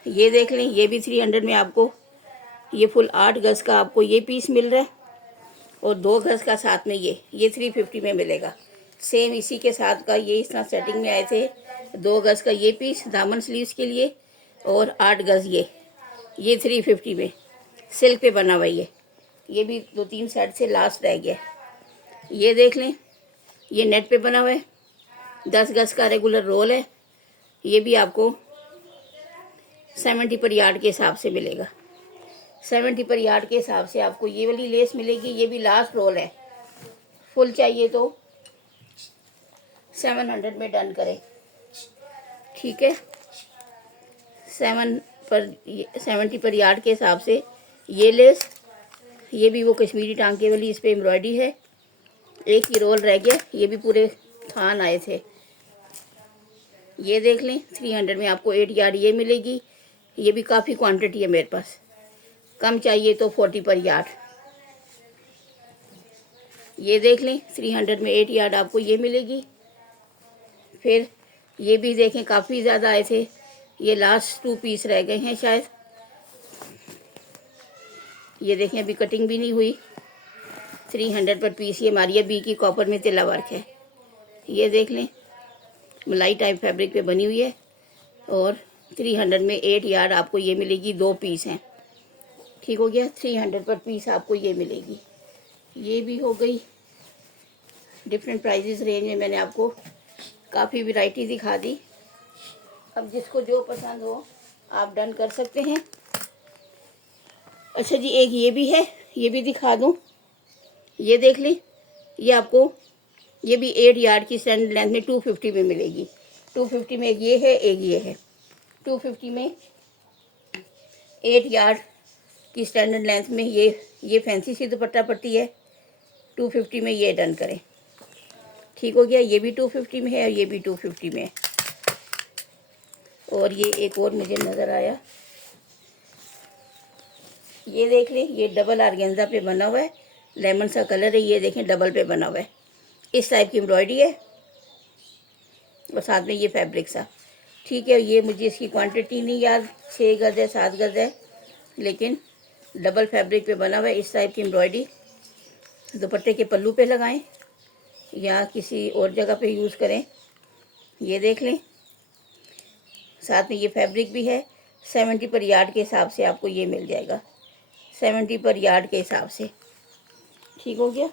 ये देख लें, ये भी 300 में आपको ये फुल 8 गज का आपको ये पीस मिल रहा है। और 2 गज का साथ में ये 350 में मिलेगा। सेम इसी के साथ का ये इस तरह सेटिंग में आए थे। 2 गज का ये पीस दामन स्लीव्स के लिए, और 8 गज ये 350 में सिल्क पे बना हुआ। ये भी 2-3 सेट से लास्ट रह गया। ये देख लें, ये नेट पे बना हुआ है, 10 गज का रेगुलर रोल है। ये भी आपको 70 पर यार्ड के हिसाब से मिलेगा। 70 पर यार्ड के हिसाब से आपको ये वाली लेस मिलेगी। ये भी लास्ट रोल है। फुल चाहिए तो 700 में डन करें। ठीक है, 70 पर यार्ड के हिसाब से ये लेस। ये भी वो कश्मीरी टांके वाली, इस पर एम्ब्रॉयडरी है। एक ही रोल रह गया, ये भी पूरे थान आए थे। ये देख लें, 300 में आपको 8 यार्ड ये मिलेगी। ये भी काफ़ी क्वांटिटी है मेरे पास, कम चाहिए तो 40 पर यार्ड। ये देख लें, 300 में 8 यार्ड आपको ये मिलेगी। फिर ये भी देखें, काफ़ी ज़्यादा आए थे। ये लास्ट 2 पीस रह गए हैं शायद। ये देखें, अभी कटिंग भी नहीं हुई। 300 पर पीस, ये मारिया बी की कॉपर में तिला वर्क है। ये देख लें, मलाई टाइप फैब्रिक पे बनी हुई है। और 300 में 8 यार्ड आपको ये मिलेगी। 2 पीस हैं। ठीक हो गया, 300 पर पीस आपको ये मिलेगी। ये भी हो गई। डिफरेंट प्राइजेस रेंज में मैंने आपको काफ़ी वैरायटी दिखा दी। अब जिसको जो पसंद हो आप डन कर सकते हैं। अच्छा जी, एक ये भी है, ये भी दिखा दूँ। ये देख लें, ये आपको ये भी 8 यार्ड की स्टैंडर्ड लेंथ में 250 में मिलेगी। 250 में एक ये है, एक ये है। 250 में 8 यार्ड की स्टैंडर्ड लेंथ में ये फैंसी सी दुपट्टा पट्टी है। 250 में ये डन करें। ठीक हो गया, ये भी 250 में है और ये भी 250 में है। और ये एक और मुझे नज़र आया, ये देख लें, ये डबल आर्गेन्जा पे बना हुआ है। लेमन सा कलर है, ये देखें डबल पे बना हुआ है। इस टाइप की एम्ब्रॉयडरी है और साथ में ये फैब्रिक सा। ठीक है, ये मुझे इसकी क्वांटिटी नहीं याद, 6 गज है 7 गज है, लेकिन डबल फैब्रिक पे बना हुआ है। इस टाइप की एम्ब्रॉयडरी दुपट्टे के पल्लू पे लगाएं या किसी और जगह पे यूज़ करें। ये देख लें, साथ में ये फैब्रिक भी है। 70 पर यार्ड के हिसाब से आपको ये मिल जाएगा, 70 पर यार्ड के हिसाब से। ठीक हो गया,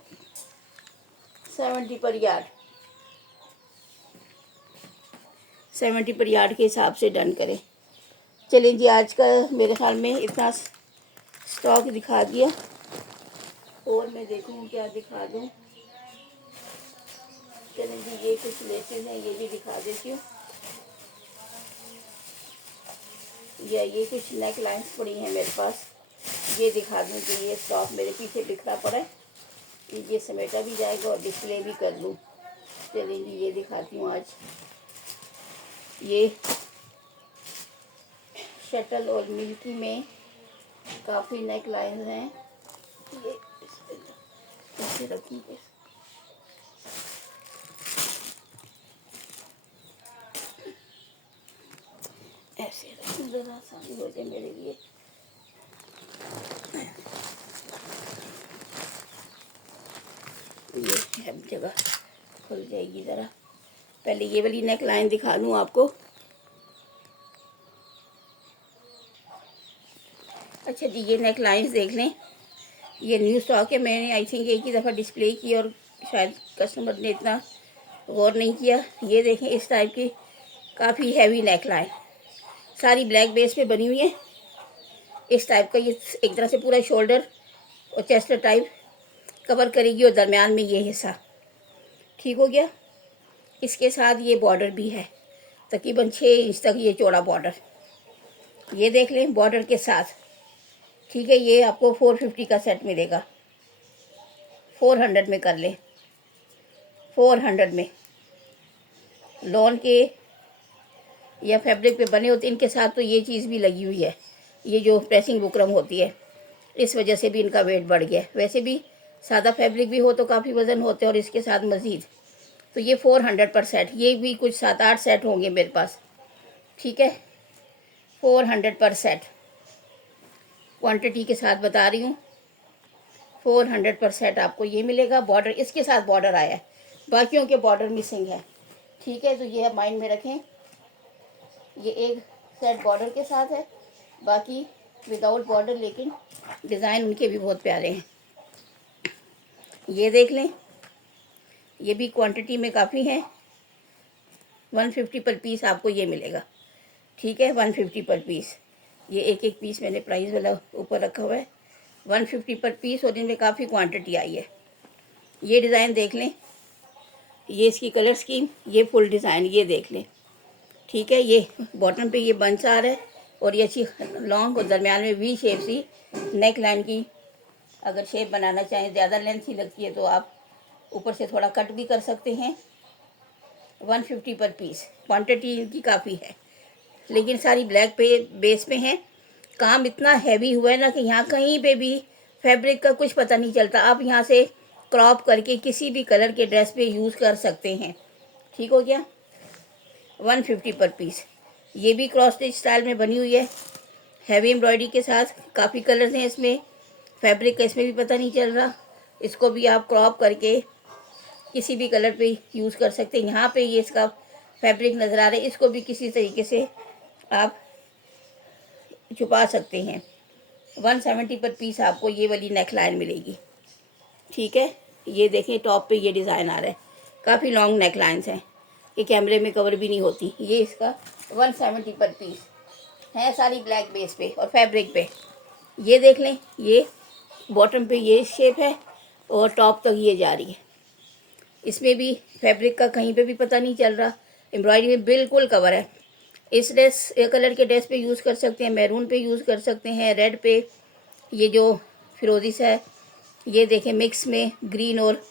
70 पर यार्ड। 70 पर यार्ड के हिसाब से डन करें। चलें जी, आज का मेरे ख्याल में इतना स्टॉक दिखा दिया, और मैं देखूँ क्या दिखा दूँ। चलें जी, ये कुछ लेसेस हैं, ये भी दिखा देती हूँ। ये कुछ नेक लाइन्स पड़ी हैं मेरे पास, ये दिखा दूँ कि ये स्टॉक मेरे पीछे बिखरा पड़ा है, ये समेटा भी जाएगा और डिस्प्ले भी कर दूँ। चलें जी, ये दिखाती हूँ आज। ये शटल और मिल्की में काफ़ी नेक लाइन्स हैं। ये ऐसे रखूँगी, ऐसे रखूँ, ज़रा आसानी हो जाए मेरे लिए। ये है जगह खुल जाएगी ज़रा। पहले ये वाली नेक लाइन दिखा दूँ आपको। अच्छा जी, ये नेक लाइन्स देख लें, ये न्यू स्टॉक है। मैंने आई थिंक एक ही दफ़ा डिस्प्ले की और शायद कस्टमर ने इतना गौर नहीं किया। ये देखें, इस टाइप की काफ़ी हैवी नेक लाइन, सारी ब्लैक बेस पे बनी हुई है। इस टाइप का ये एक तरह से पूरा शोल्डर और चेस्ट टाइप कवर करेगी, और दरमियान में ये हिस्सा ठीक हो गया। इसके साथ ये बॉर्डर भी है, तकरीबन 6 इंच तक ये चौड़ा बॉर्डर, ये देख लें बॉर्डर के साथ। ठीक है, ये आपको 450 का सेट मिलेगा। 400 में कर लें, 400 में। लॉन के या फैब्रिक पे बने होते हैं, इनके साथ तो ये चीज़ भी लगी हुई है, ये जो प्रेसिंग बुकरम होती है, इस वजह से भी इनका वेट बढ़ गया। वैसे भी सादा फैब्रिक भी हो तो काफ़ी वज़न होते हैं, और इसके साथ मज़ीद तो ये 400 पर सेट, ये भी कुछ 7-8 सेट होंगे मेरे पास। ठीक है, 400 पर सेट, क्वांटिटी के साथ बता रही हूँ। 400 पर सेट आपको ये मिलेगा। बॉर्डर इसके साथ बॉर्डर आया है, बाकियों के बॉर्डर मिसिंग है। ठीक है, तो ये आप माइंड में रखें, ये एक सेट बॉर्डर के साथ है, बाकी विदाउट बॉर्डर, लेकिन डिज़ाइन उनके भी बहुत प्यारे हैं। ये देख लें, ये भी क्वांटिटी में काफ़ी है। 150 पर पीस आपको ये मिलेगा। ठीक है, 150 पर पीस। ये एक पीस मैंने प्राइस वाला ऊपर रखा हुआ है, 150 पर पीस, और इनमें काफ़ी क्वांटिटी आई है। ये डिज़ाइन देख लें, ये इसकी कलर स्कीम, ये फुल डिज़ाइन ये देख लें। ठीक है, ये बॉटम पे ये बंच आ रहा है, और ये अच्छी लॉन्ग और दरमियान में वी शेप सी नेक लाइन की अगर शेप बनाना चाहें, ज़्यादा लेंथ ही लगती है तो आप ऊपर से थोड़ा कट भी कर सकते हैं। 150 पर पीस, क्वांटिटी इनकी काफ़ी है, लेकिन सारी ब्लैक पे बेस पे हैं। काम इतना हैवी हुआ है ना कि यहाँ कहीं पे भी फैब्रिक का कुछ पता नहीं चलता। आप यहाँ से क्रॉप करके किसी भी कलर के ड्रेस पे यूज़ कर सकते हैं। ठीक हो गया, 150 पर पीस। ये भी क्रॉस स्टिच स्टाइल में बनी हुई है, हैवी एम्ब्रॉयडरी के साथ। काफ़ी कलर्स हैं इसमें, फैब्रिक का इसमें भी पता नहीं चल रहा। इसको भी आप क्रॉप करके किसी भी कलर पे यूज़ कर सकते हैं। यहाँ पे ये इसका फैब्रिक नज़र आ रहा है, इसको भी किसी तरीके से आप छुपा सकते हैं। 170 पर पीस आपको ये वाली नेक लाइन मिलेगी। ठीक है, ये देखें टॉप पे ये डिज़ाइन आ रहा है, काफ़ी लॉन्ग नेक लाइन्स हैं, ये कैमरे में कवर भी नहीं होती। ये इसका 170 पर पीस है, सारी ब्लैक बेस पे और फैब्रिक पे। ये देख लें, ये बॉटम पे ये शेप है और टॉप तक ये जा रही है। इसमें भी फैब्रिक का कहीं पे भी पता नहीं चल रहा, एम्ब्रॉयडरी में बिल्कुल कवर है। इस ड्रेस कलर के ड्रेस पे यूज़ कर सकते हैं, मैरून पे यूज़ कर सकते हैं, रेड पे, ये जो फिरोजी सा है, ये देखें मिक्स में ग्रीन और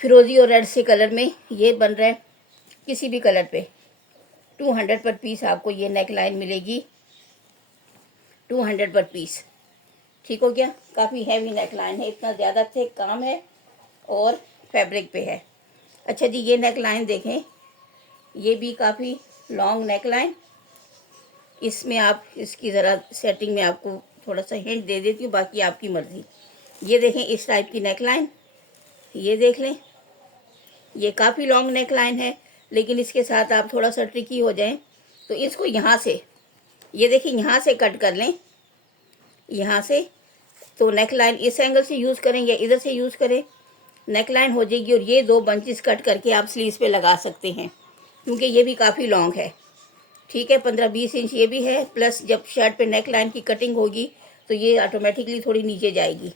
फिरोजी और रेड से कलर में ये बन रहा है, किसी भी कलर पे। 200 पर पीस आपको ये नेक लाइन मिलेगी, 200 पर पीस। ठीक हो गया, काफ़ी हैवी नेक लाइन है, इतना ज़्यादा थिक काम है और फैब्रिक पे है। अच्छा जी, ये नेक लाइन देखें, ये भी काफ़ी लॉन्ग नेक लाइन। इसमें आप इसकी ज़रा सेटिंग में आपको थोड़ा सा हिंट दे देती हूँ, बाकी आपकी मर्ज़ी। ये देखें इस टाइप की नेक लाइन, ये देख लें, ये काफ़ी लॉन्ग नेक लाइन है, लेकिन इसके साथ आप थोड़ा सा ट्रिकी हो जाएं तो इसको यहाँ से, ये देखिए यहाँ से कट कर लें, यहाँ से। तो नेक लाइन इस एंगल से यूज़ करें या इधर से यूज़ करें, नेक लाइन हो जाएगी। और ये 2 बंचेस कट करके आप स्लीव्स पे लगा सकते हैं। क्योंकि ये भी काफ़ी लॉन्ग है। ठीक है, 15-20 इंच ये भी है, प्लस जब शर्ट पे नेक लाइन की कटिंग होगी तो ये ऑटोमेटिकली थोड़ी नीचे जाएगी।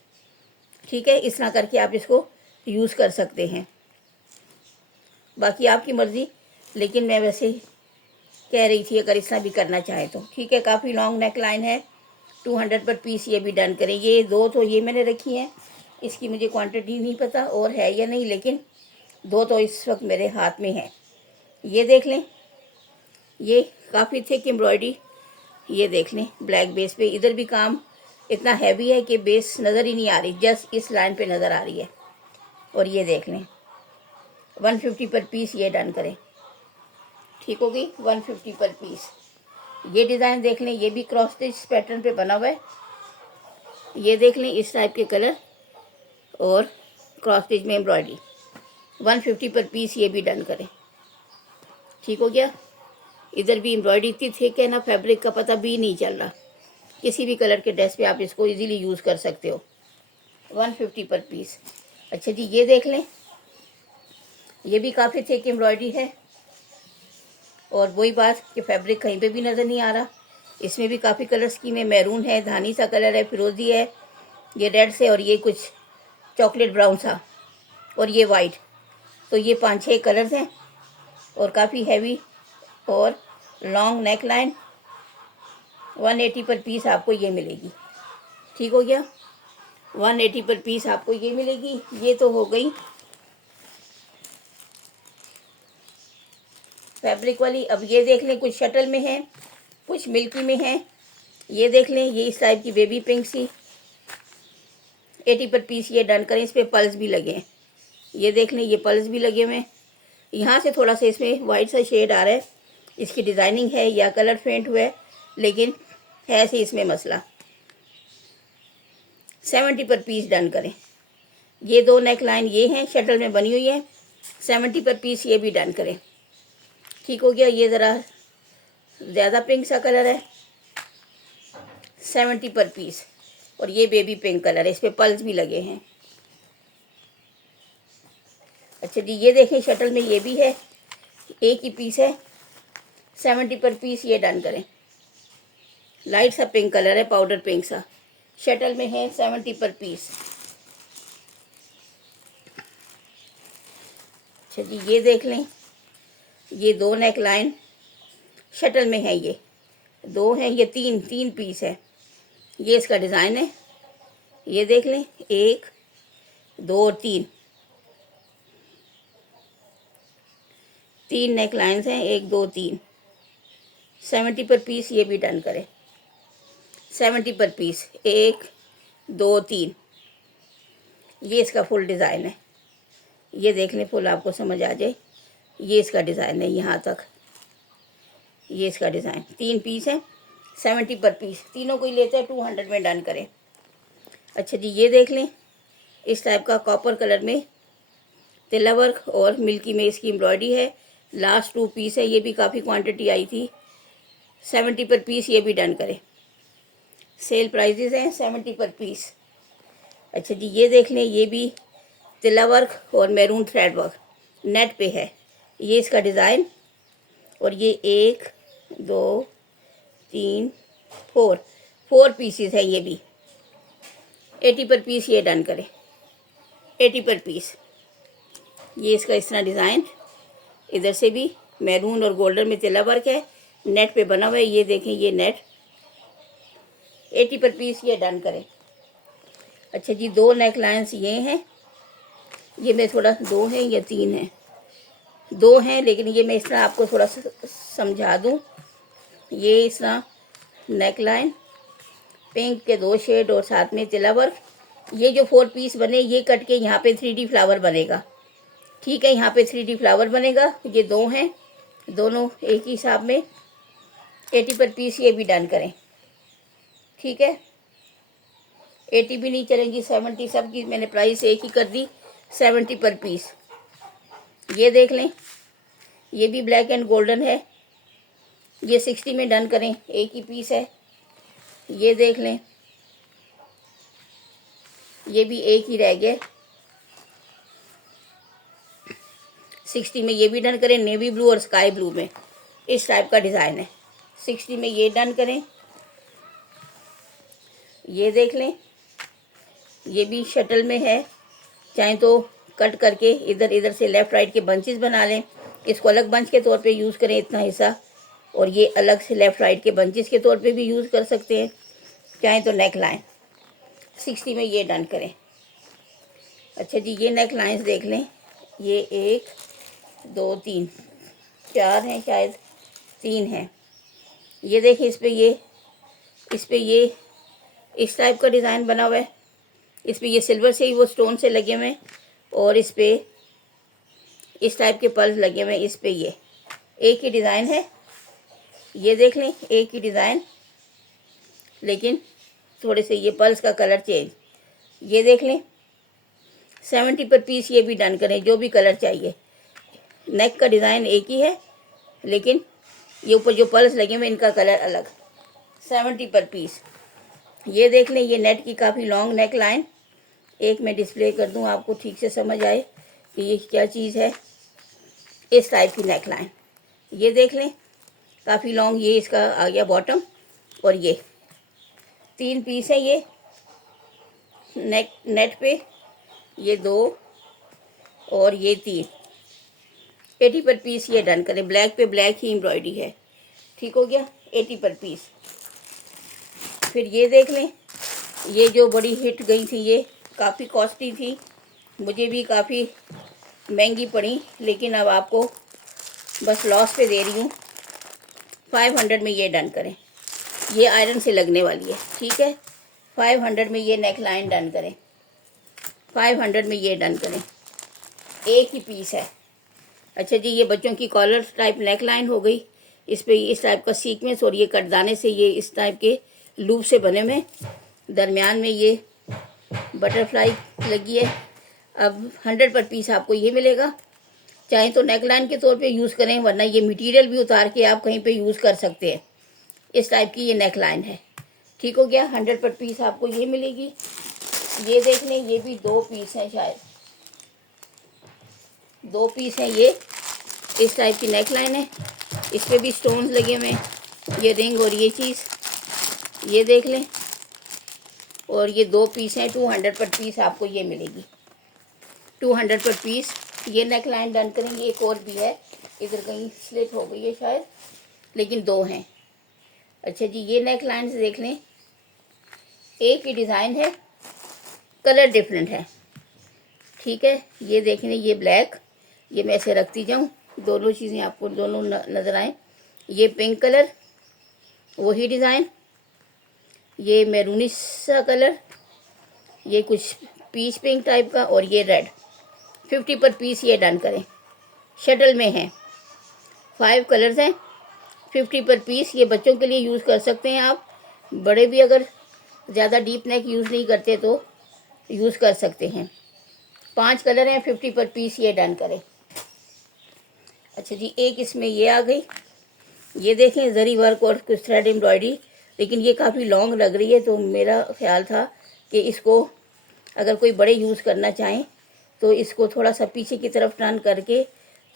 ठीक है, इस तरह करके आप इसको यूज़ कर सकते हैं, बाकी आपकी मर्ज़ी, लेकिन मैं वैसे कह रही थी अगर इस तरह भी करना चाहे तो। ठीक है, काफ़ी लॉन्ग नेक लाइन है, 200 पर पीस ये भी डन करें। ये दो तो ये मैंने रखी हैं, इसकी मुझे क्वांटिटी नहीं पता और है या नहीं, लेकिन दो तो इस वक्त मेरे हाथ में है। ये देख लें, ये काफ़ी थिक एम्ब्रॉयडरी, ये देख लें ब्लैक बेस पे। इधर भी काम इतना हैवी है कि बेस नज़र ही नहीं आ रही, जस्ट इस लाइन पे नज़र आ रही है। और ये देख लें 150 पर पीस ये डन करें। ठीक होगी, 150 पर पीस। ये डिज़ाइन देख लें, ये भी क्रॉस स्टिच पैटर्न पे बना हुआ है। ये देख लें इस टाइप के कलर और क्रॉस स्टिच में एम्ब्रॉयडरी, 150 पर पीस ये भी डन करें। ठीक हो गया। इधर भी एम्ब्रॉयडरी इतनी थिक है ना, फैब्रिक का पता भी नहीं चल रहा। किसी भी कलर के ड्रेस पे आप इसको इजीली यूज़ कर सकते हो, 150 पर पीस। अच्छा जी, ये देख लें, ये भी काफ़ी थिक एम्ब्रॉयडरी है और वही बात कि फैब्रिक कहीं पे भी नज़र नहीं आ रहा। इसमें भी काफ़ी कलर स्कीम है, मैरून है, धानी सा कलर है, फिरोज़ी है, ये रेड से, और ये कुछ चॉकलेट ब्राउन सा, और ये वाइट। तो ये 5-6 कलर्स हैं और काफ़ी हैवी और लॉन्ग नेक लाइन, 180 पर पीस आपको ये मिलेगी। ठीक हो गया, 180 पर पीस आपको ये मिलेगी। ये तो हो गई फैब्रिक वाली। अब ये देख लें, कुछ शटल में है, कुछ मिल्की में है। ये देख लें, ये इस टाइप की बेबी पिंक सी, 80 पर पीस ये डन करें। इस पर पल्स भी लगे हैं, ये देख लें, ये पल्स भी लगे हुए हैं। यहाँ से थोड़ा सा इसमें वाइट सा शेड आ रहा है, इसकी डिज़ाइनिंग है या कलर फेंट हुआ है, लेकिन है से इसमें मसला। 70 पर पीस डन करें। ये दो नेक लाइन ये हैं, शटल में बनी हुई है, 70 पर पीस ये भी डन करें। ठीक हो गया। ये ज़रा ज़्यादा पिंक सा कलर है, 70 पर पीस, और ये बेबी पिंक कलर है, इस पर पल्स भी लगे हैं। अच्छा जी, ये देखें शटल में ये भी है, एक ही पीस है, 70 पर पीस ये डन करें। लाइट सा पिंक कलर है, पाउडर पिंक सा, शटल में है, 70 पर पीस। अच्छा जी, ये देख लें, ये दो नेक लाइन शटल में है, ये दो हैं, ये तीन पीस है। ये इसका डिज़ाइन है, ये देख लें, 1 2 और 3 नेक लाइन्स हैं, 1 2 3, 70 पर पीस ये भी डन करें। 70 पर पीस, 1 2 3, ये इसका फुल डिज़ाइन है। ये देख लें, फुल आपको समझ आ जाए, ये इसका डिज़ाइन है यहाँ तक, ये इसका डिज़ाइन। 3 पीस है, 70 पर पीस, तीनों को ही लेते हैं, 200 में डन करें। अच्छा जी, ये देख लें, इस टाइप का कॉपर कलर में तिल्ला वर्क और मिल्की में इसकी एम्ब्रॉयडरी है। लास्ट 2 पीस है, ये भी काफ़ी क्वांटिटी आई थी, 70 पर पीस ये भी डन करें। सेल प्राइजेज़ हैं 70 पर पीस। अच्छा जी, ये देख लें, ये भी तिल्ला वर्क और मैरून थ्रेड वर्क नेट पे है, ये इसका डिज़ाइन। और ये 1 2 3 4 पीसीस है, ये भी 80 पर पीस ये डन करें, 80 पर पीस। ये इसका इस तरह डिज़ाइन, इधर से भी मैरून और गोल्डन में तिल्ला वर्क है, नेट पे बना हुआ है। ये देखें, ये नेट, 80 पर पीस ये डन करें। अच्छा जी, 2 नेक लाइन्स ये हैं, ये मैं थोड़ा 2 हैं या 3 हैं, 2 हैं, लेकिन ये मैं इस तरह आपको थोड़ा समझा दूँ। ये इस तरह नेक लाइन, पिंक के 2 शेड और साथ में तिल्ला वर्क। ये जो 4 पीस बने, ये कट के यहाँ पे 3D फ्लावर बनेगा। ठीक है, यहाँ पे 3D फ्लावर बनेगा। ये 2 हैं, दोनों एक ही हिसाब में, 80 पर पीस ये भी डन करें। ठीक है, 80 भी नहीं चलेंगी, 70, सब की मैंने प्राइस एक ही कर दी, 70 पर पीस। ये देख लें, ये भी ब्लैक एंड गोल्डन है, ये 60 में डन करें, एक ही पीस है। ये देख लें, ये भी एक ही रह गया, 60 में ये भी डन करें, नेवी ब्लू और स्काई ब्लू में इस टाइप का डिज़ाइन है। 60 में ये डन करें। ये देख लें, ये भी शटल में है, चाहे तो कट करके इधर इधर से लेफ़्ट राइट के बंचेस बना लें, इसको अलग बंच के तौर पे यूज़ करें इतना हिस्सा, और ये अलग से लेफ़्ट राइट के बंचेस के तौर पे भी यूज़ कर सकते हैं, चाहे तो नेक लाइन 60 में ये डन करें। अच्छा जी, ये नेक लाइन्स देख लें, ये 1 2 3 4 हैं, शायद 3 हैं। ये देखें, इस पे ये इस टाइप का डिज़ाइन बना हुआ है, इस पे ये सिल्वर से ही वो स्टोन से लगे हुए हैं, और इस पे इस टाइप के पर्ल्स लगे हुए हैं। इस पे ये एक ही डिज़ाइन है, ये देख लें, एक ही डिज़ाइन, लेकिन थोड़े से ये पर्ल्स का कलर चेंज। ये देख लें, 70 पर पीस ये भी डन करें, जो भी कलर चाहिए। नेक का डिज़ाइन एक ही है, लेकिन ये ऊपर जो पर्ल्स लगे हुए इनका कलर अलग। 70 पर पीस। ये देख लें, ये नेट की काफ़ी लॉन्ग नेक लाइन, एक मैं डिस्प्ले कर दूं आपको ठीक से समझ आए कि ये क्या चीज़ है। इस टाइप की नेक लाइन, ये देख लें, काफ़ी लॉन्ग ये इसका आ गया बॉटम, और ये 3 पीस है ये नेट पे, ये 2 और ये 3। 80 पर पीस ये डन करें। ब्लैक पे ब्लैक ही एम्ब्रॉयडरी है, ठीक हो गया, 80 पर पीस। फिर ये देख लें, ये जो बड़ी हिट गई थी, ये काफ़ी कॉस्टली थी, मुझे भी काफ़ी महंगी पड़ी, लेकिन अब आपको बस लॉस पे दे रही हूँ। 500 में ये डन करें, ये आयरन से लगने वाली है, ठीक है। 500 में ये नेक लाइन डन करें, 500 में ये डन करें, एक ही पीस है। अच्छा जी, ये बच्चों की कॉलर टाइप नेक लाइन हो गई, इस पे इस टाइप का सीक्वेंस और ये कटदाने से ये इस टाइप के लूप से बने हुए, दरमियान में ये बटरफ्लाई लगी है। अब 100 पर पीस आपको ये मिलेगा, चाहे तो नेक लाइन के तौर पे यूज़ करें, वरना ये मटेरियल भी उतार के आप कहीं पे यूज़ कर सकते हैं। इस टाइप की ये नेक लाइन है, ठीक हो गया। 100 पर पीस आपको ये मिलेगी। ये देख लें, ये भी 2 पीस हैं, शायद 2 पीस हैं। ये इस टाइप की नेक लाइन है, इस पर भी स्टोन्स लगे हुए हैं, ये रिंग और ये चीज़, ये देख लें, और ये 2 पीस हैं। 200 पर पीस आपको ये मिलेगी, 200 पर पीस। ये नेक लाइन डन करेंगे। एक और भी है, इधर कहीं स्लिप हो गई है शायद, लेकिन 2 हैं। अच्छा जी, ये नेक लाइन देख लें, एक ही डिज़ाइन है, कलर डिफरेंट है, ठीक है। ये देख लें, ये ब्लैक, ये मैं ऐसे रखती जाऊँ, दोनों चीज़ें आपको दोनों नज़र आएँ। ये पिंक कलर, वही डिज़ाइन, ये मैरूनिश सा कलर, ये कुछ पीच पिंक टाइप का, और ये रेड। 50 पर पीस ये डन करें। शटल में है, 5 कलर्स हैं, 50 पर पीस। ये बच्चों के लिए यूज़ कर सकते हैं आप, बड़े भी अगर ज़्यादा डीप नेक यूज़ नहीं करते तो यूज़ कर सकते हैं। 5 कलर हैं, 50 पर पीस ये डन करें। अच्छा जी, एक इसमें ये आ गई, ये देखें, जरी वर्क और कुछ थ्रेड एम्ब्रॉयडरी, लेकिन ये काफ़ी लॉन्ग लग रही है, तो मेरा ख्याल था कि इसको अगर कोई बड़े यूज़ करना चाहें तो इसको थोड़ा सा पीछे की तरफ टर्न करके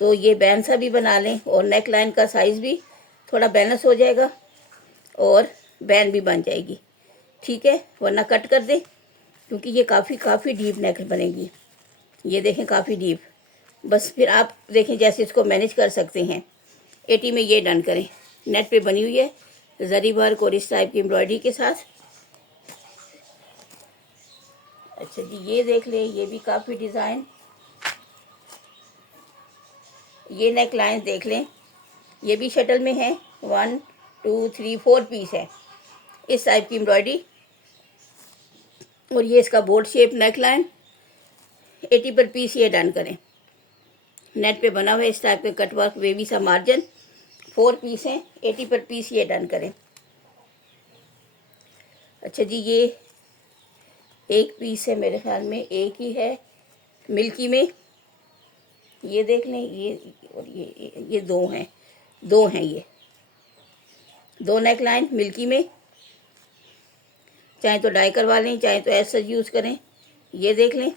तो ये बैन सा भी बना लें, और नेक लाइन का साइज़ भी थोड़ा बैलेंस हो जाएगा और बैन भी बन जाएगी, ठीक है। वरना कट कर दें, क्योंकि ये काफ़ी डीप नेक बनेगी। ये देखें, काफ़ी डीप, बस फिर आप देखें जैसे इसको मैनेज कर सकते हैं। 80 में ये डन करें, नेट पे बनी हुई है जरी वर्क और इस टाइप की एम्ब्रॉयडरी के साथ। अच्छा जी, ये देख लें, ये भी काफ़ी डिज़ाइन, ये नेक लाइन देख लें, ये भी शटल में है। 1 2 3 4 पीस है, इस टाइप की एम्ब्रॉयडरी, और ये इसका बोर्ड शेप नेक लाइन। 80 पर पीस ये डन करें, नेट पे बना हुआ है इस टाइप के कटवर्क, वेवी सा मार्जिन। 4 पीस हैं, 80 पर पीस ये डन करें। अच्छा जी, ये एक पीस है, मेरे ख्याल में एक ही है, मिल्की में, ये देख लें, ये और ये 2 हैं, 2 हैं, ये 2 नेक लाइन मिल्की में, चाहे तो डाई करवा लें, चाहे तो ऐसा यूज़ करें। ये देख लें,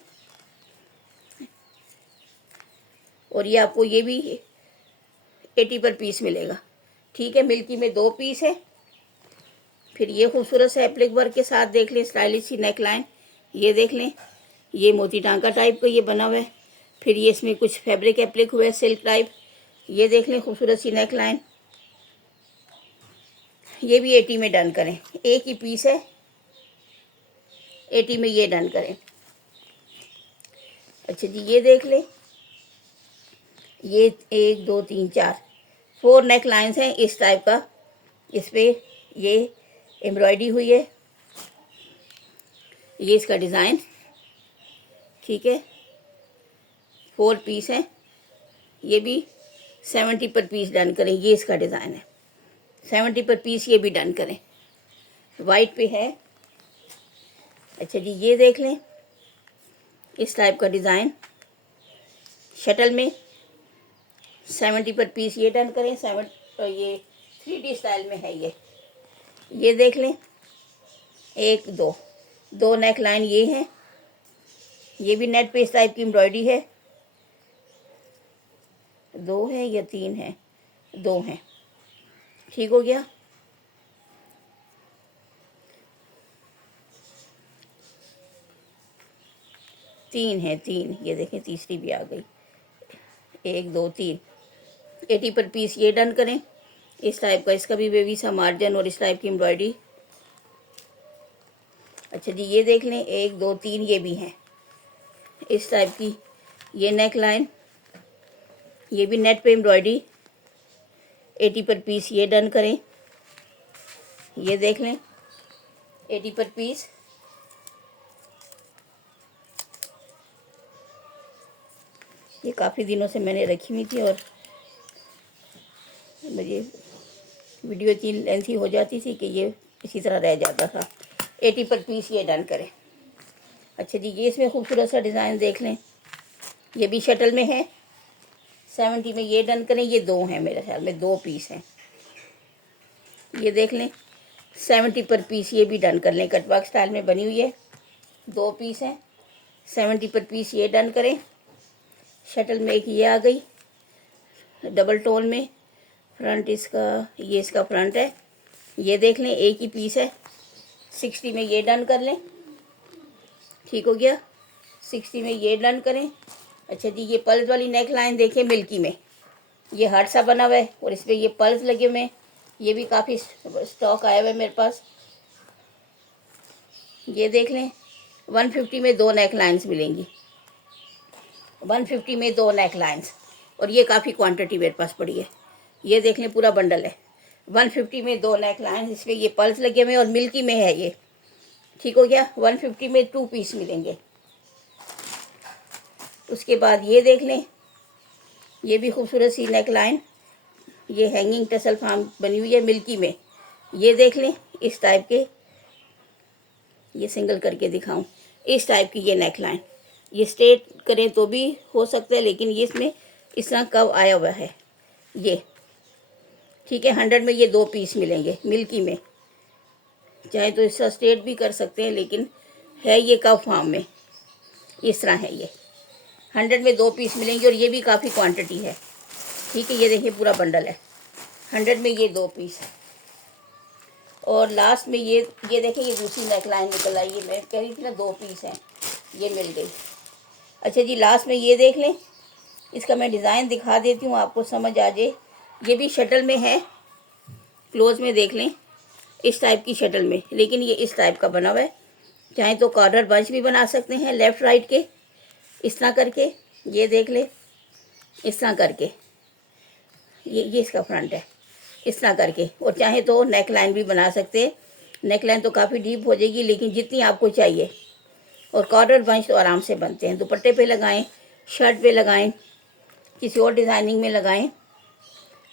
और ये आपको ये भी 80 पर पीस मिलेगा। ठीक है, मिल्की में 2 पीस है। फिर ये खूबसूरत से एप्लिक वर्क के साथ देख लें, स्टाइलिश सी नेक लाइन, ये देख लें, ये मोती टांका टाइप का ये बना हुआ है। फिर ये इसमें कुछ फैब्रिक एप्लिक हुआ है सिल्क टाइप, ये देख लें खूबसूरत सी नेक लाइन। ये भी 80 में डन करें, एक ही पीस है, 80 में ये डन करें। अच्छा जी, ये देख लें, ये 1 2 3 4 4 नेक लाइन्स हैं इस टाइप का। इस पर ये एम्ब्रॉयडरी हुई है, ये इसका डिज़ाइन। ठीक है, 4 पीस हैं, ये भी 70 पर पीस डन करें, ये इसका डिज़ाइन है। 70 पर पीस ये भी डन करें, वाइट पे है। अच्छा जी, ये देख लें, इस टाइप का डिज़ाइन शटल में 70 पर पीस ये डन करें। 7 तो ये 3D स्टाइल में है ये देख लें, 1 2 नेक लाइन ये हैं, ये भी नेट पे इस टाइप की एम्ब्रॉयडरी है। 2 है या 3 है, 2 हैं। ठीक हो गया। तीन है, 3, ये देखें तीसरी भी आ गई। 1 2 3 80 पर पीस ये डन करें, इस टाइप का, इसका भी बेबी सा मार्जिन और इस टाइप की एम्ब्रॉयडरी। अच्छा जी, ये देख लें, 1 2 3 ये भी हैं इस टाइप की, ये नेक लाइन, ये भी नेट पे एम्ब्रॉयडरी। 80 पर पीस ये डन करें, ये देख लें, 80 पर पीस। ये काफ़ी दिनों से मैंने रखी हुई थी और मुझे वीडियो इतनी लेंथी हो जाती थी कि ये इसी तरह रह जाता था। 80 पर पीस ये डन करें। अच्छा जी, ये इसमें खूबसूरत सा डिज़ाइन देख लें, ये भी शटल में है। 70 में ये डन करें, ये 2 हैं, मेरे ख्याल में 2 पीस हैं। ये देख लें, 70 पर पीस ये भी डन कर लें, कटवर्क स्टाइल में बनी हुई है, 2 पीस हैं। 70 पर पीस ये डन करें। शटल में एक ये आ गई डबल टोन में, फ्रंट इसका, ये इसका फ्रंट है, ये देख लें, एक ही पीस है। 60 में ये डन कर लें। ठीक हो गया, 60 में ये डन करें। अच्छा जी, ये पल्स वाली नेक लाइन देखें, मिल्की में ये हार्ट सा बना हुआ है और इस पर ये पल्स लगे हुए हैं, ये भी काफ़ी स्टॉक आया हुआ है मेरे पास। ये देख लें, 150 में 2 नेक लाइन्स मिलेंगी, 150 में 2 नेक लाइन्स, और ये काफ़ी क्वांटिटी मेरे पास पड़ी है। ये देख लें, पूरा बंडल है, 150 में 2 नेक लाइन्स, इसमें ये पल्स लगे हुए हैं और मिल्की में है ये। ठीक हो गया, 150 में 2 पीस मिलेंगे। उसके बाद ये देख लें, ये भी खूबसूरत सी नेक लाइन, ये हैंगिंग टसल फार्म बनी हुई है मिल्की में। ये देख लें, इस टाइप के, ये सिंगल करके दिखाऊं, इस टाइप की ये नेक लाइन, ये स्ट्रेट करें तो भी हो सकता है, लेकिन ये इसमें इस तरह कव आया हुआ है ये। ठीक है, 100 में ये 2 पीस मिलेंगे मिल्की में, चाहे तो इसका स्ट्रेट भी कर सकते हैं, लेकिन है ये कव फॉर्म में, इस तरह है ये। 100 में 2 पीस मिलेंगे और ये भी काफ़ी क्वांटिटी है। ठीक है, ये देखिए पूरा बंडल है, 100 में ये 2 पीस। और लास्ट में ये देखें, ये दूसरी नेक लाइन निकल आई, ये मैं कह रही थी ना 2 पीस हैं, ये मिल गई। अच्छा जी, लास्ट में ये देख लें, इसका मैं डिज़ाइन दिखा देती हूँ, आपको समझ आ जाए। ये भी शटल में है, क्लोज में देख लें, इस टाइप की शटल में, लेकिन ये इस टाइप का बना हुआ है। चाहे तो कॉर्नर बंच भी बना सकते हैं लेफ़्ट राइट के, इस तरह करके, ये देख ले, इस तरह करके, ये इसका फ्रंट है, इस तरह करके। और चाहे तो नेक लाइन भी बना सकते हैं, नेक लाइन तो काफ़ी डीप हो जाएगी, लेकिन जितनी आपको चाहिए। और कॉर्नर बंच तो आराम से बनते हैं, दुपट्टे पे लगाएं, शर्ट पे लगाएं, किसी और डिज़ाइनिंग में लगाएं।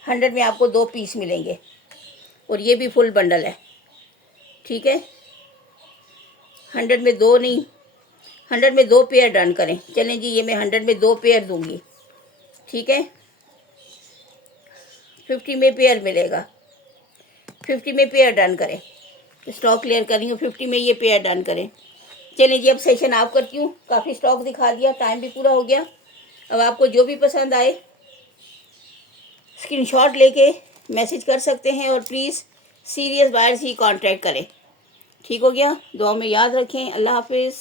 100 में आपको 2 पीस मिलेंगे और ये भी फुल बंडल है। ठीक है, 100 में 2 नहीं, 100 में 2 पेयर डन करें। चलें जी, ये मैं 100 में 2 पेयर दूंगी। ठीक है, 50 में पेयर मिलेगा, 50 में पेयर डन करें। स्टॉक क्लियर कर रही हूँ, 50 में ये पेयर डन करें। चलिए जी, अब सेशन ऑफ करती हूँ, काफ़ी स्टॉक दिखा दिया, टाइम भी पूरा हो गया। अब आपको जो भी पसंद आए स्क्रीनशॉट लेके मैसेज कर सकते हैं और please serious buyers he contact करें। ठीक हो गया, दुआ में याद रखें। अल्लाह हाफिज़।